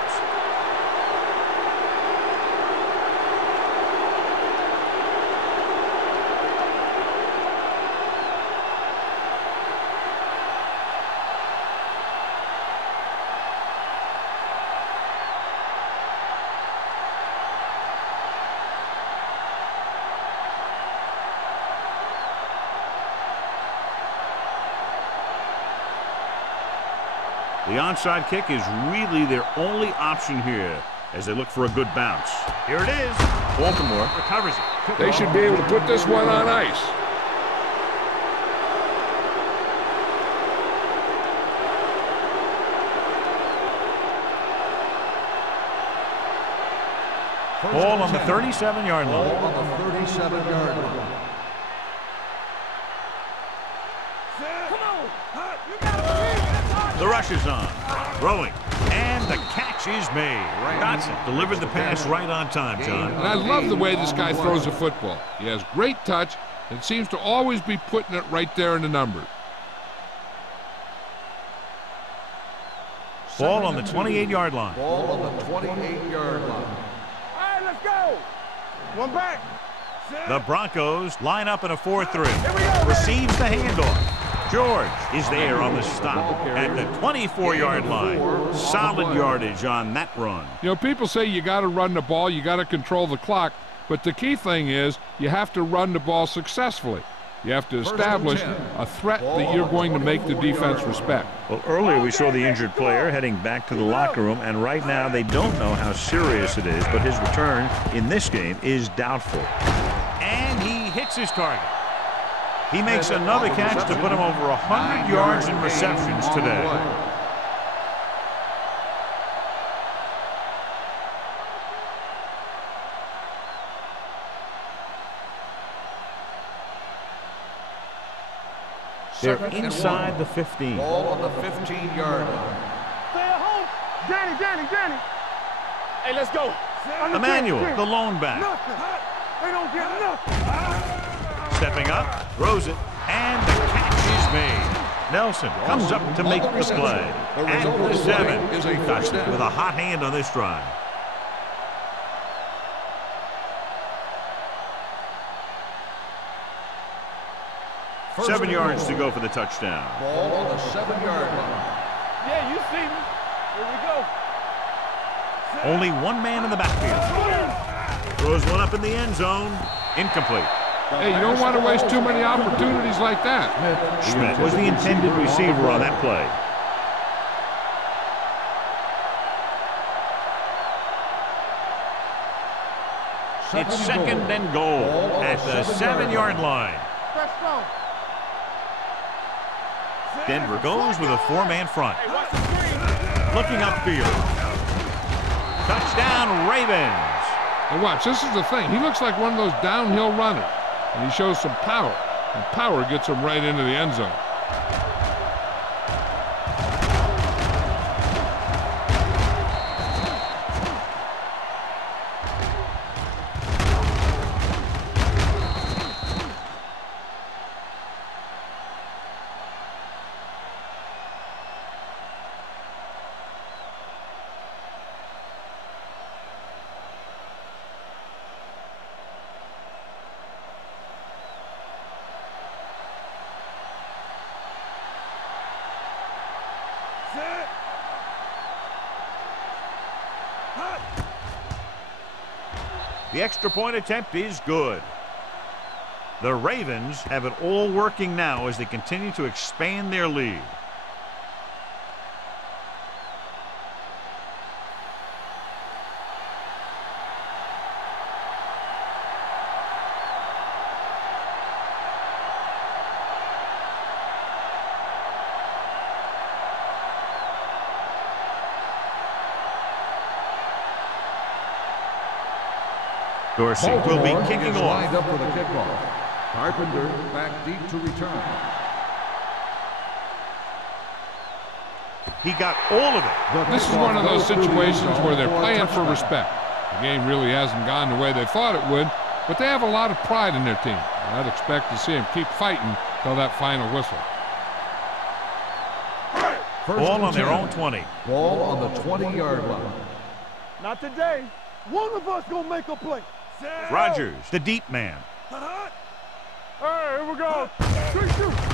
The onside kick is really their only option here as they look for a good bounce. Here it is. Baltimore recovers it. They should be able to put this one on ice. Ball on the 37-yard line. Ball on the 37-yard line. The rush is on. Throwing. And the catch is made. Dotson delivered the pass right on time, John. And I love the way this guy throws the football. He has great touch and seems to always be putting it right there in the numbers. Ball on the 28-yard line. Ball on the 28-yard line. All right, let's go. One back. The Broncos line up in a 4-3. Receives the handoff. George is there on the stop at the 24-yard line. Solid yardage on that run. You know, people say you got to run the ball, you got to control the clock, but the key thing is you have to run the ball successfully. You have to establish a threat that you're going to make the defense respect. Well, earlier we saw the injured player heading back to the locker room, and right now they don't know how serious it is, but his return in this game is doubtful. And he hits his target. He makes another catch to put him over 100 yards in receptions today. They're inside the 15. Ball on the 15-yard line. Stay at home. Danny. Hey, let's go. Emmanuel, the lone back. Nothing. They don't get nothing. Stepping up, throws it, and the catch is made. Nelson comes up to make the play. At the 7. Dotson with a hot hand on this drive. First 7 yards to goal. go for the touchdown. Ball on the 7-yard line. Yeah, you see me. Here we go. Only one man in the backfield. Throws one up in the end zone. Incomplete. Hey, you don't want to waste too many opportunities like that. Schmidt was the intended receiver on that play. It's second and goal at the 7-yard line. Denver goes with a 4-man front. Looking upfield. Touchdown, Ravens. And watch, this is the thing. He looks like one of those downhill runners, and he shows some power. And power gets him right into the end zone. The extra point attempt is good. The Ravens have it all working now as they continue to expand their lead. Dorsey will be kicking off. Lined up for the kickoff. Carpenter back deep to return. He got all of it. This is one of those situations where they're playing for respect. The game really hasn't gone the way they thought it would, but they have a lot of pride in their team. I'd expect to see them keep fighting till that final whistle. Ball on their own 20. Ball on the 20-yard line. Not today. One of us gonna make a play. Rodgers, the deep man. Hey, here we go.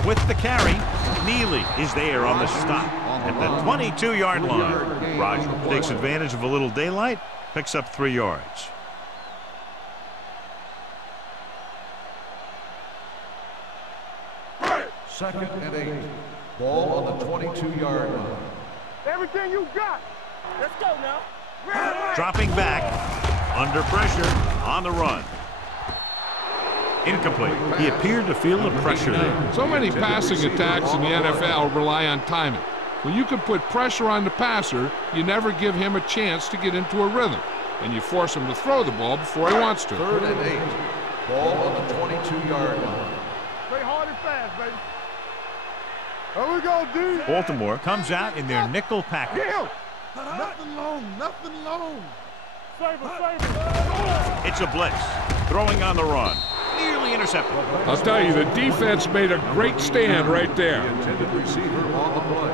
With the carry, Neely is there on the stop at the 22-yard line. Rodgers takes advantage of a little daylight, picks up 3 yards. Second and 8. Ball on the 22-yard line. Everything you got. Let's go now. Dropping back, under pressure, on the run. Incomplete. He appeared to feel the pressure there. So many passing attacks in the NFL rely on timing. When you can put pressure on the passer, you never give him a chance to get into a rhythm, and you force him to throw the ball before he wants to. Third and 8. Ball on the 22-yard line. Play hard and fast, baby. Here we go, D. Baltimore comes out in their nickel package. Nothing long, nothing long. Save it. It's a blitz. Throwing on the run. Nearly intercepted. I'll tell you, the defense made a great stand right there. The intended receiver on the play.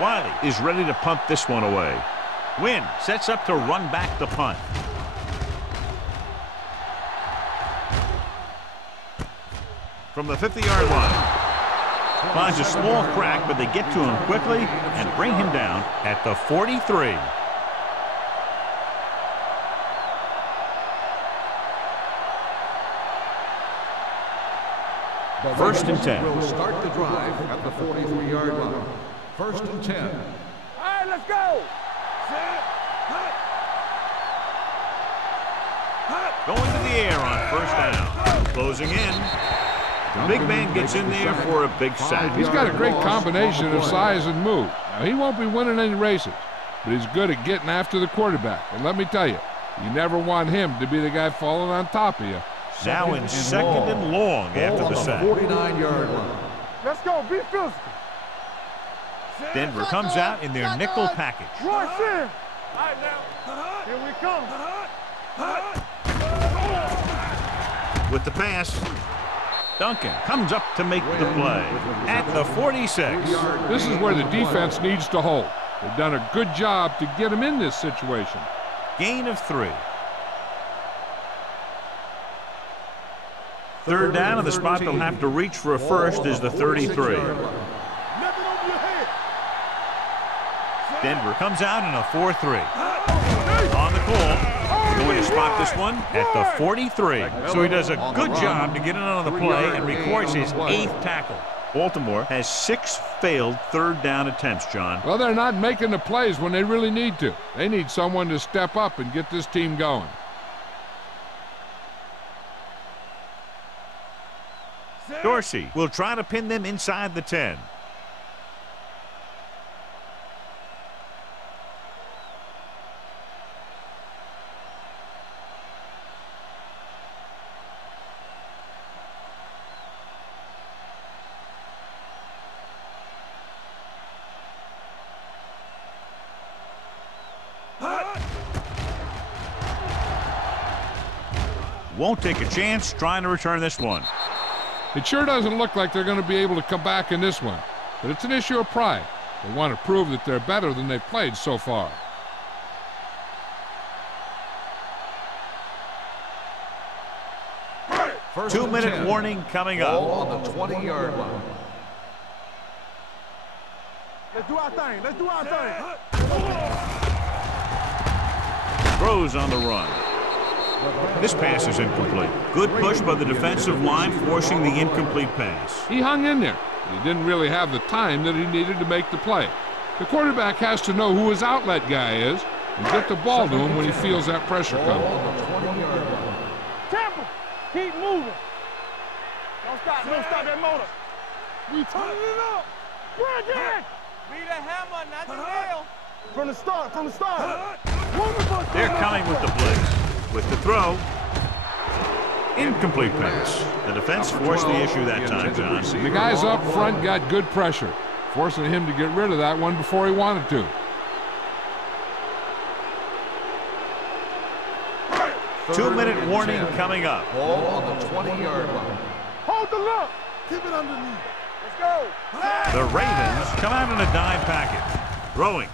Wiley is ready to punt this one away. Wynn sets up to run back the punt. From the 50-yard line. Finds a small crack, but they get to him quickly and bring him down at the 43. First and 10. Will start the drive at the 43-yard line. First and 10. All right, let's go. Going to the air on first down. Closing in. The big man gets in there for a big sack. He's got a great combination of size and move. Now, he won't be winning any races, but he's good at getting after the quarterback. And let me tell you, you never want him to be the guy falling on top of you. Now in second and long after the sack. 49-yard line. Let's go. Be physical. Denver comes out in their nickel package. Rush in. All right, now. Here we come. With the pass, Duncan comes up to make the play at the 46. This is where the defense needs to hold. They've done a good job to get him in this situation. Gain of 3. Third down, and the spot they'll have to reach for a first is the 33. Denver comes out in a 4-3. On the call, Going to spot this one at the 43. So he does a good job to get in on the play and records his 8th tackle. Baltimore has 6 failed third down attempts, John. Well, they're not making the plays when they really need to. They need someone to step up and get this team going. Dorsey will try to pin them inside the 10. Won't take a chance trying to return this one. It sure doesn't look like they're going to be able to come back in this one, but it's an issue of pride. They want to prove that they're better than they've played so far. First 2-minute warning coming up. Ball on the 20-yard line. Let's do our thing. Let's do our thing. Throws on the run. This pass is incomplete. Good push by the defensive line, forcing the incomplete pass. He hung in there, but he didn't really have the time that he needed to make the play. The quarterback has to know who his outlet guy is and get the ball to him when he feels that pressure coming. Temple, keep moving. Don't stop that motor. We turning it up. Bring it. Be the hammer, not the nail. From the start. They're coming with the blitz. With the throw, incomplete pass. The defense forced the issue that time, John. The guys up front got good pressure, forcing him to get rid of that one before he wanted to. Two-minute warning coming up. Ball on the 20-yard line. Hold the look. Keep it underneath. Let's go. The Ravens come out in a dime package. Throwing.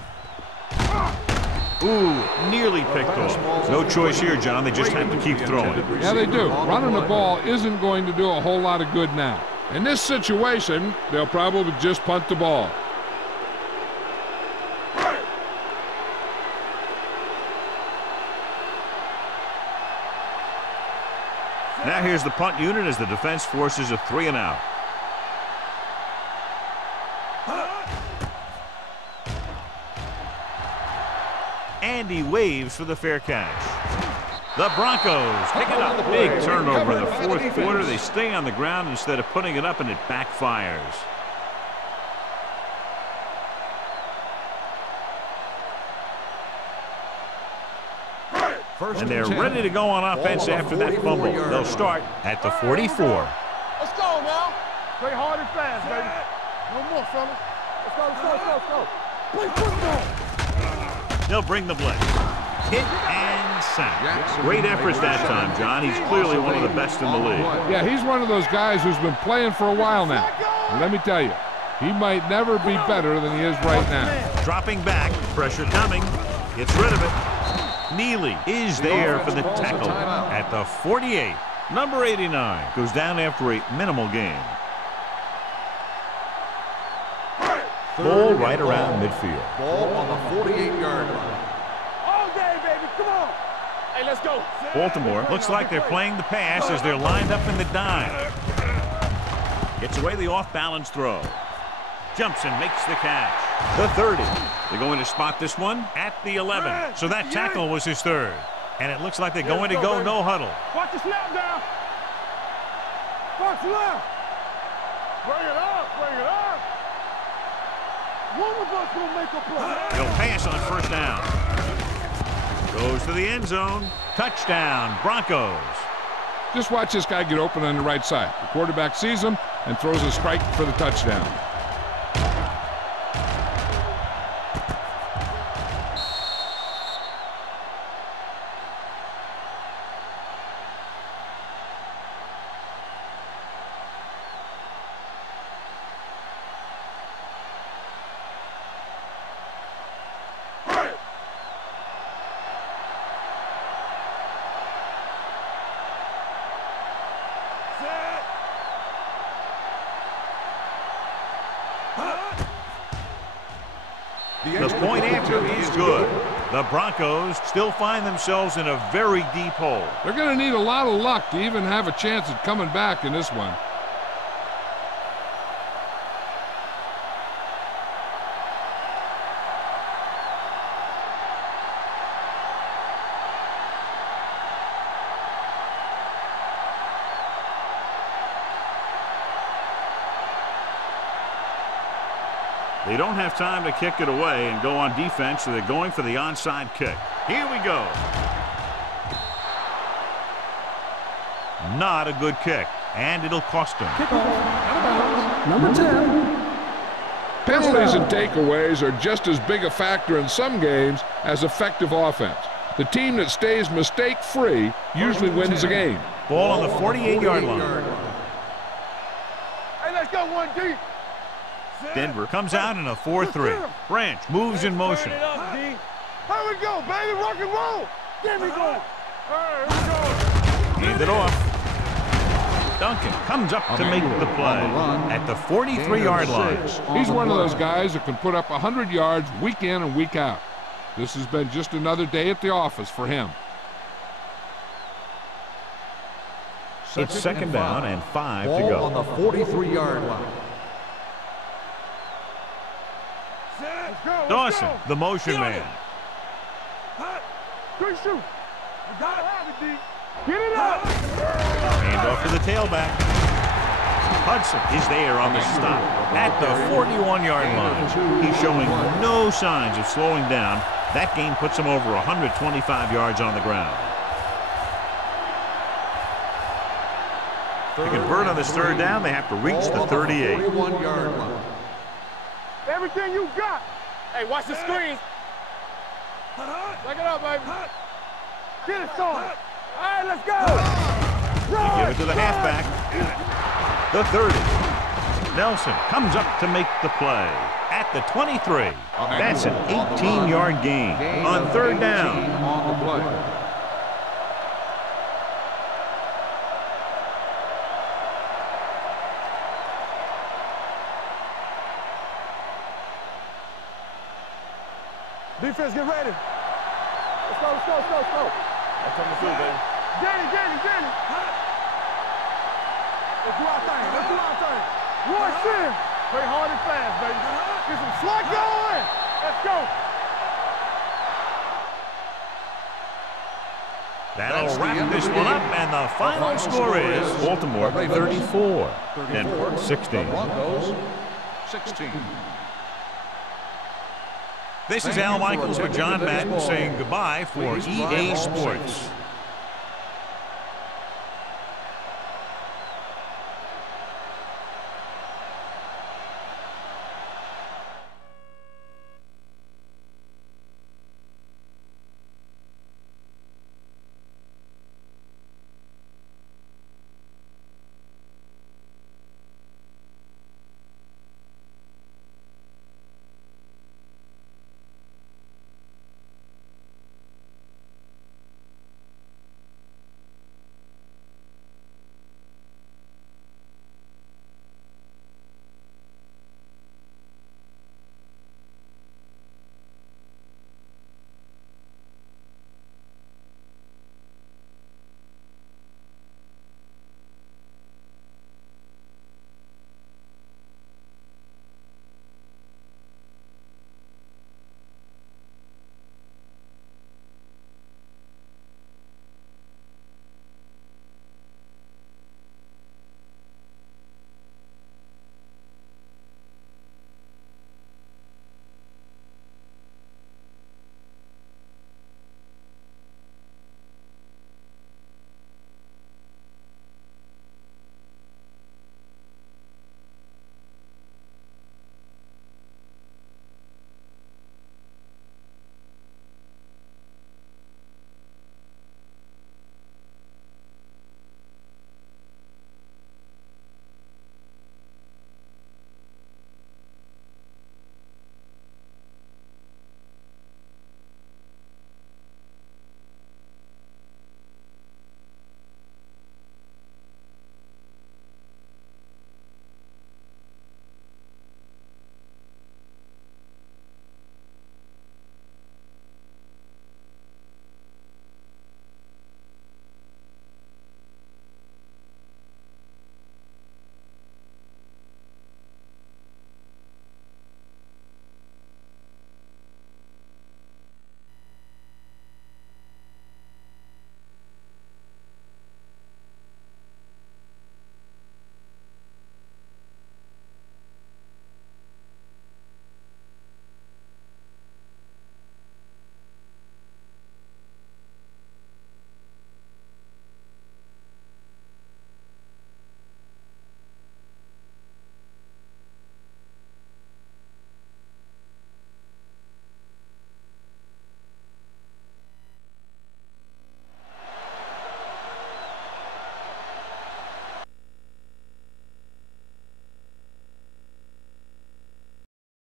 Ooh, nearly picked off. No choice here, John. They just have to keep throwing. Yeah, they do. Running the ball isn't going to do a whole lot of good now. In this situation, they'll probably just punt the ball. Now here's the punt unit as the defense forces a 3-and-out. And he waves for the fair catch. The Broncos pick it up. Big turnover in the fourth quarter. They stay on the ground instead of putting it up, and it backfires. And they're ready to go on offense after that fumble. They'll start at the 44. Let's go now. Play hard and fast, baby. No more, fellas. Let's go. Play football. They'll bring the blitz. Hit and sack. Great efforts that time, John. He's clearly one of the best in the league. Yeah, he's one of those guys who's been playing for a while now. And let me tell you, he might never be better than he is right now. Dropping back, pressure coming, gets rid of it. Neely is there for the tackle at the 48. Number 89 goes down after a minimal gain. Ball right around midfield. Ball on the 48-yard line. All day, baby. Come on. Hey, let's go. Baltimore looks like they're playing the pass as they're lined up in the dime. Gets away the off-balance throw. Jumps and makes the catch. The 30. They're going to spot this one at the 11. So that tackle was his third. And it looks like they're going to go no huddle. Watch the snap down. Watch left. Bring it up. One of us will make a play. He'll pass on first down. Goes to the end zone. Touchdown, Broncos. Just watch this guy get open on the right side. The quarterback sees him and throws a strike for the touchdown. The point after is good. The Broncos still find themselves in a very deep hole. They're going to need a lot of luck to even have a chance at coming back in this one. They don't have time to kick it away and go on defense, so they're going for the onside kick. Here we go. Not a good kick, and it'll cost them. Number 10. Penalties and takeaways are just as big a factor in some games as effective offense. The team that stays mistake-free usually wins the game. Ball on the 48-yard line. Hey, let's go 1D. Denver comes out in a 4-3. Branch moves in motion. Here we go, baby. Rock and roll. There we go. All right, here we go. Hand it off. Duncan comes up to make the play at the 43-yard line. He's one of those guys that can put up 100 yards week in and week out. This has been just another day at the office for him. It's second down and 5 to Ball go. on the 43-yard line. Dawson, the motion man. Good shoot. You gotta have it, D. Get it up. Hand off to the tailback. Hudson is there on the stop at the 41-yard line. He's showing no signs of slowing down. That game puts him over 125 yards on the ground. To convert on this third down, they have to reach the 38. 41-yard line. Everything you got. Hey, watch the screen. Back it up, baby. Get it, son. All right, let's go. They give it to the halfback. The 30. Nelson comes up to make the play at the 23. That's an 18-yard gain on third down. On the play. Defense, get ready. Let's go, let's go, let's go, let's go. That's coming through, baby. Danny. Let's do our thing. Let's do our thing. Rush in. Play hard and fast, baby. Get some slack going. Let's go. That'll wrap this one up, and the final score is Baltimore 34, Denver 16. Broncos 16. This is Al Michaels with John Madden saying goodbye for EA Sports.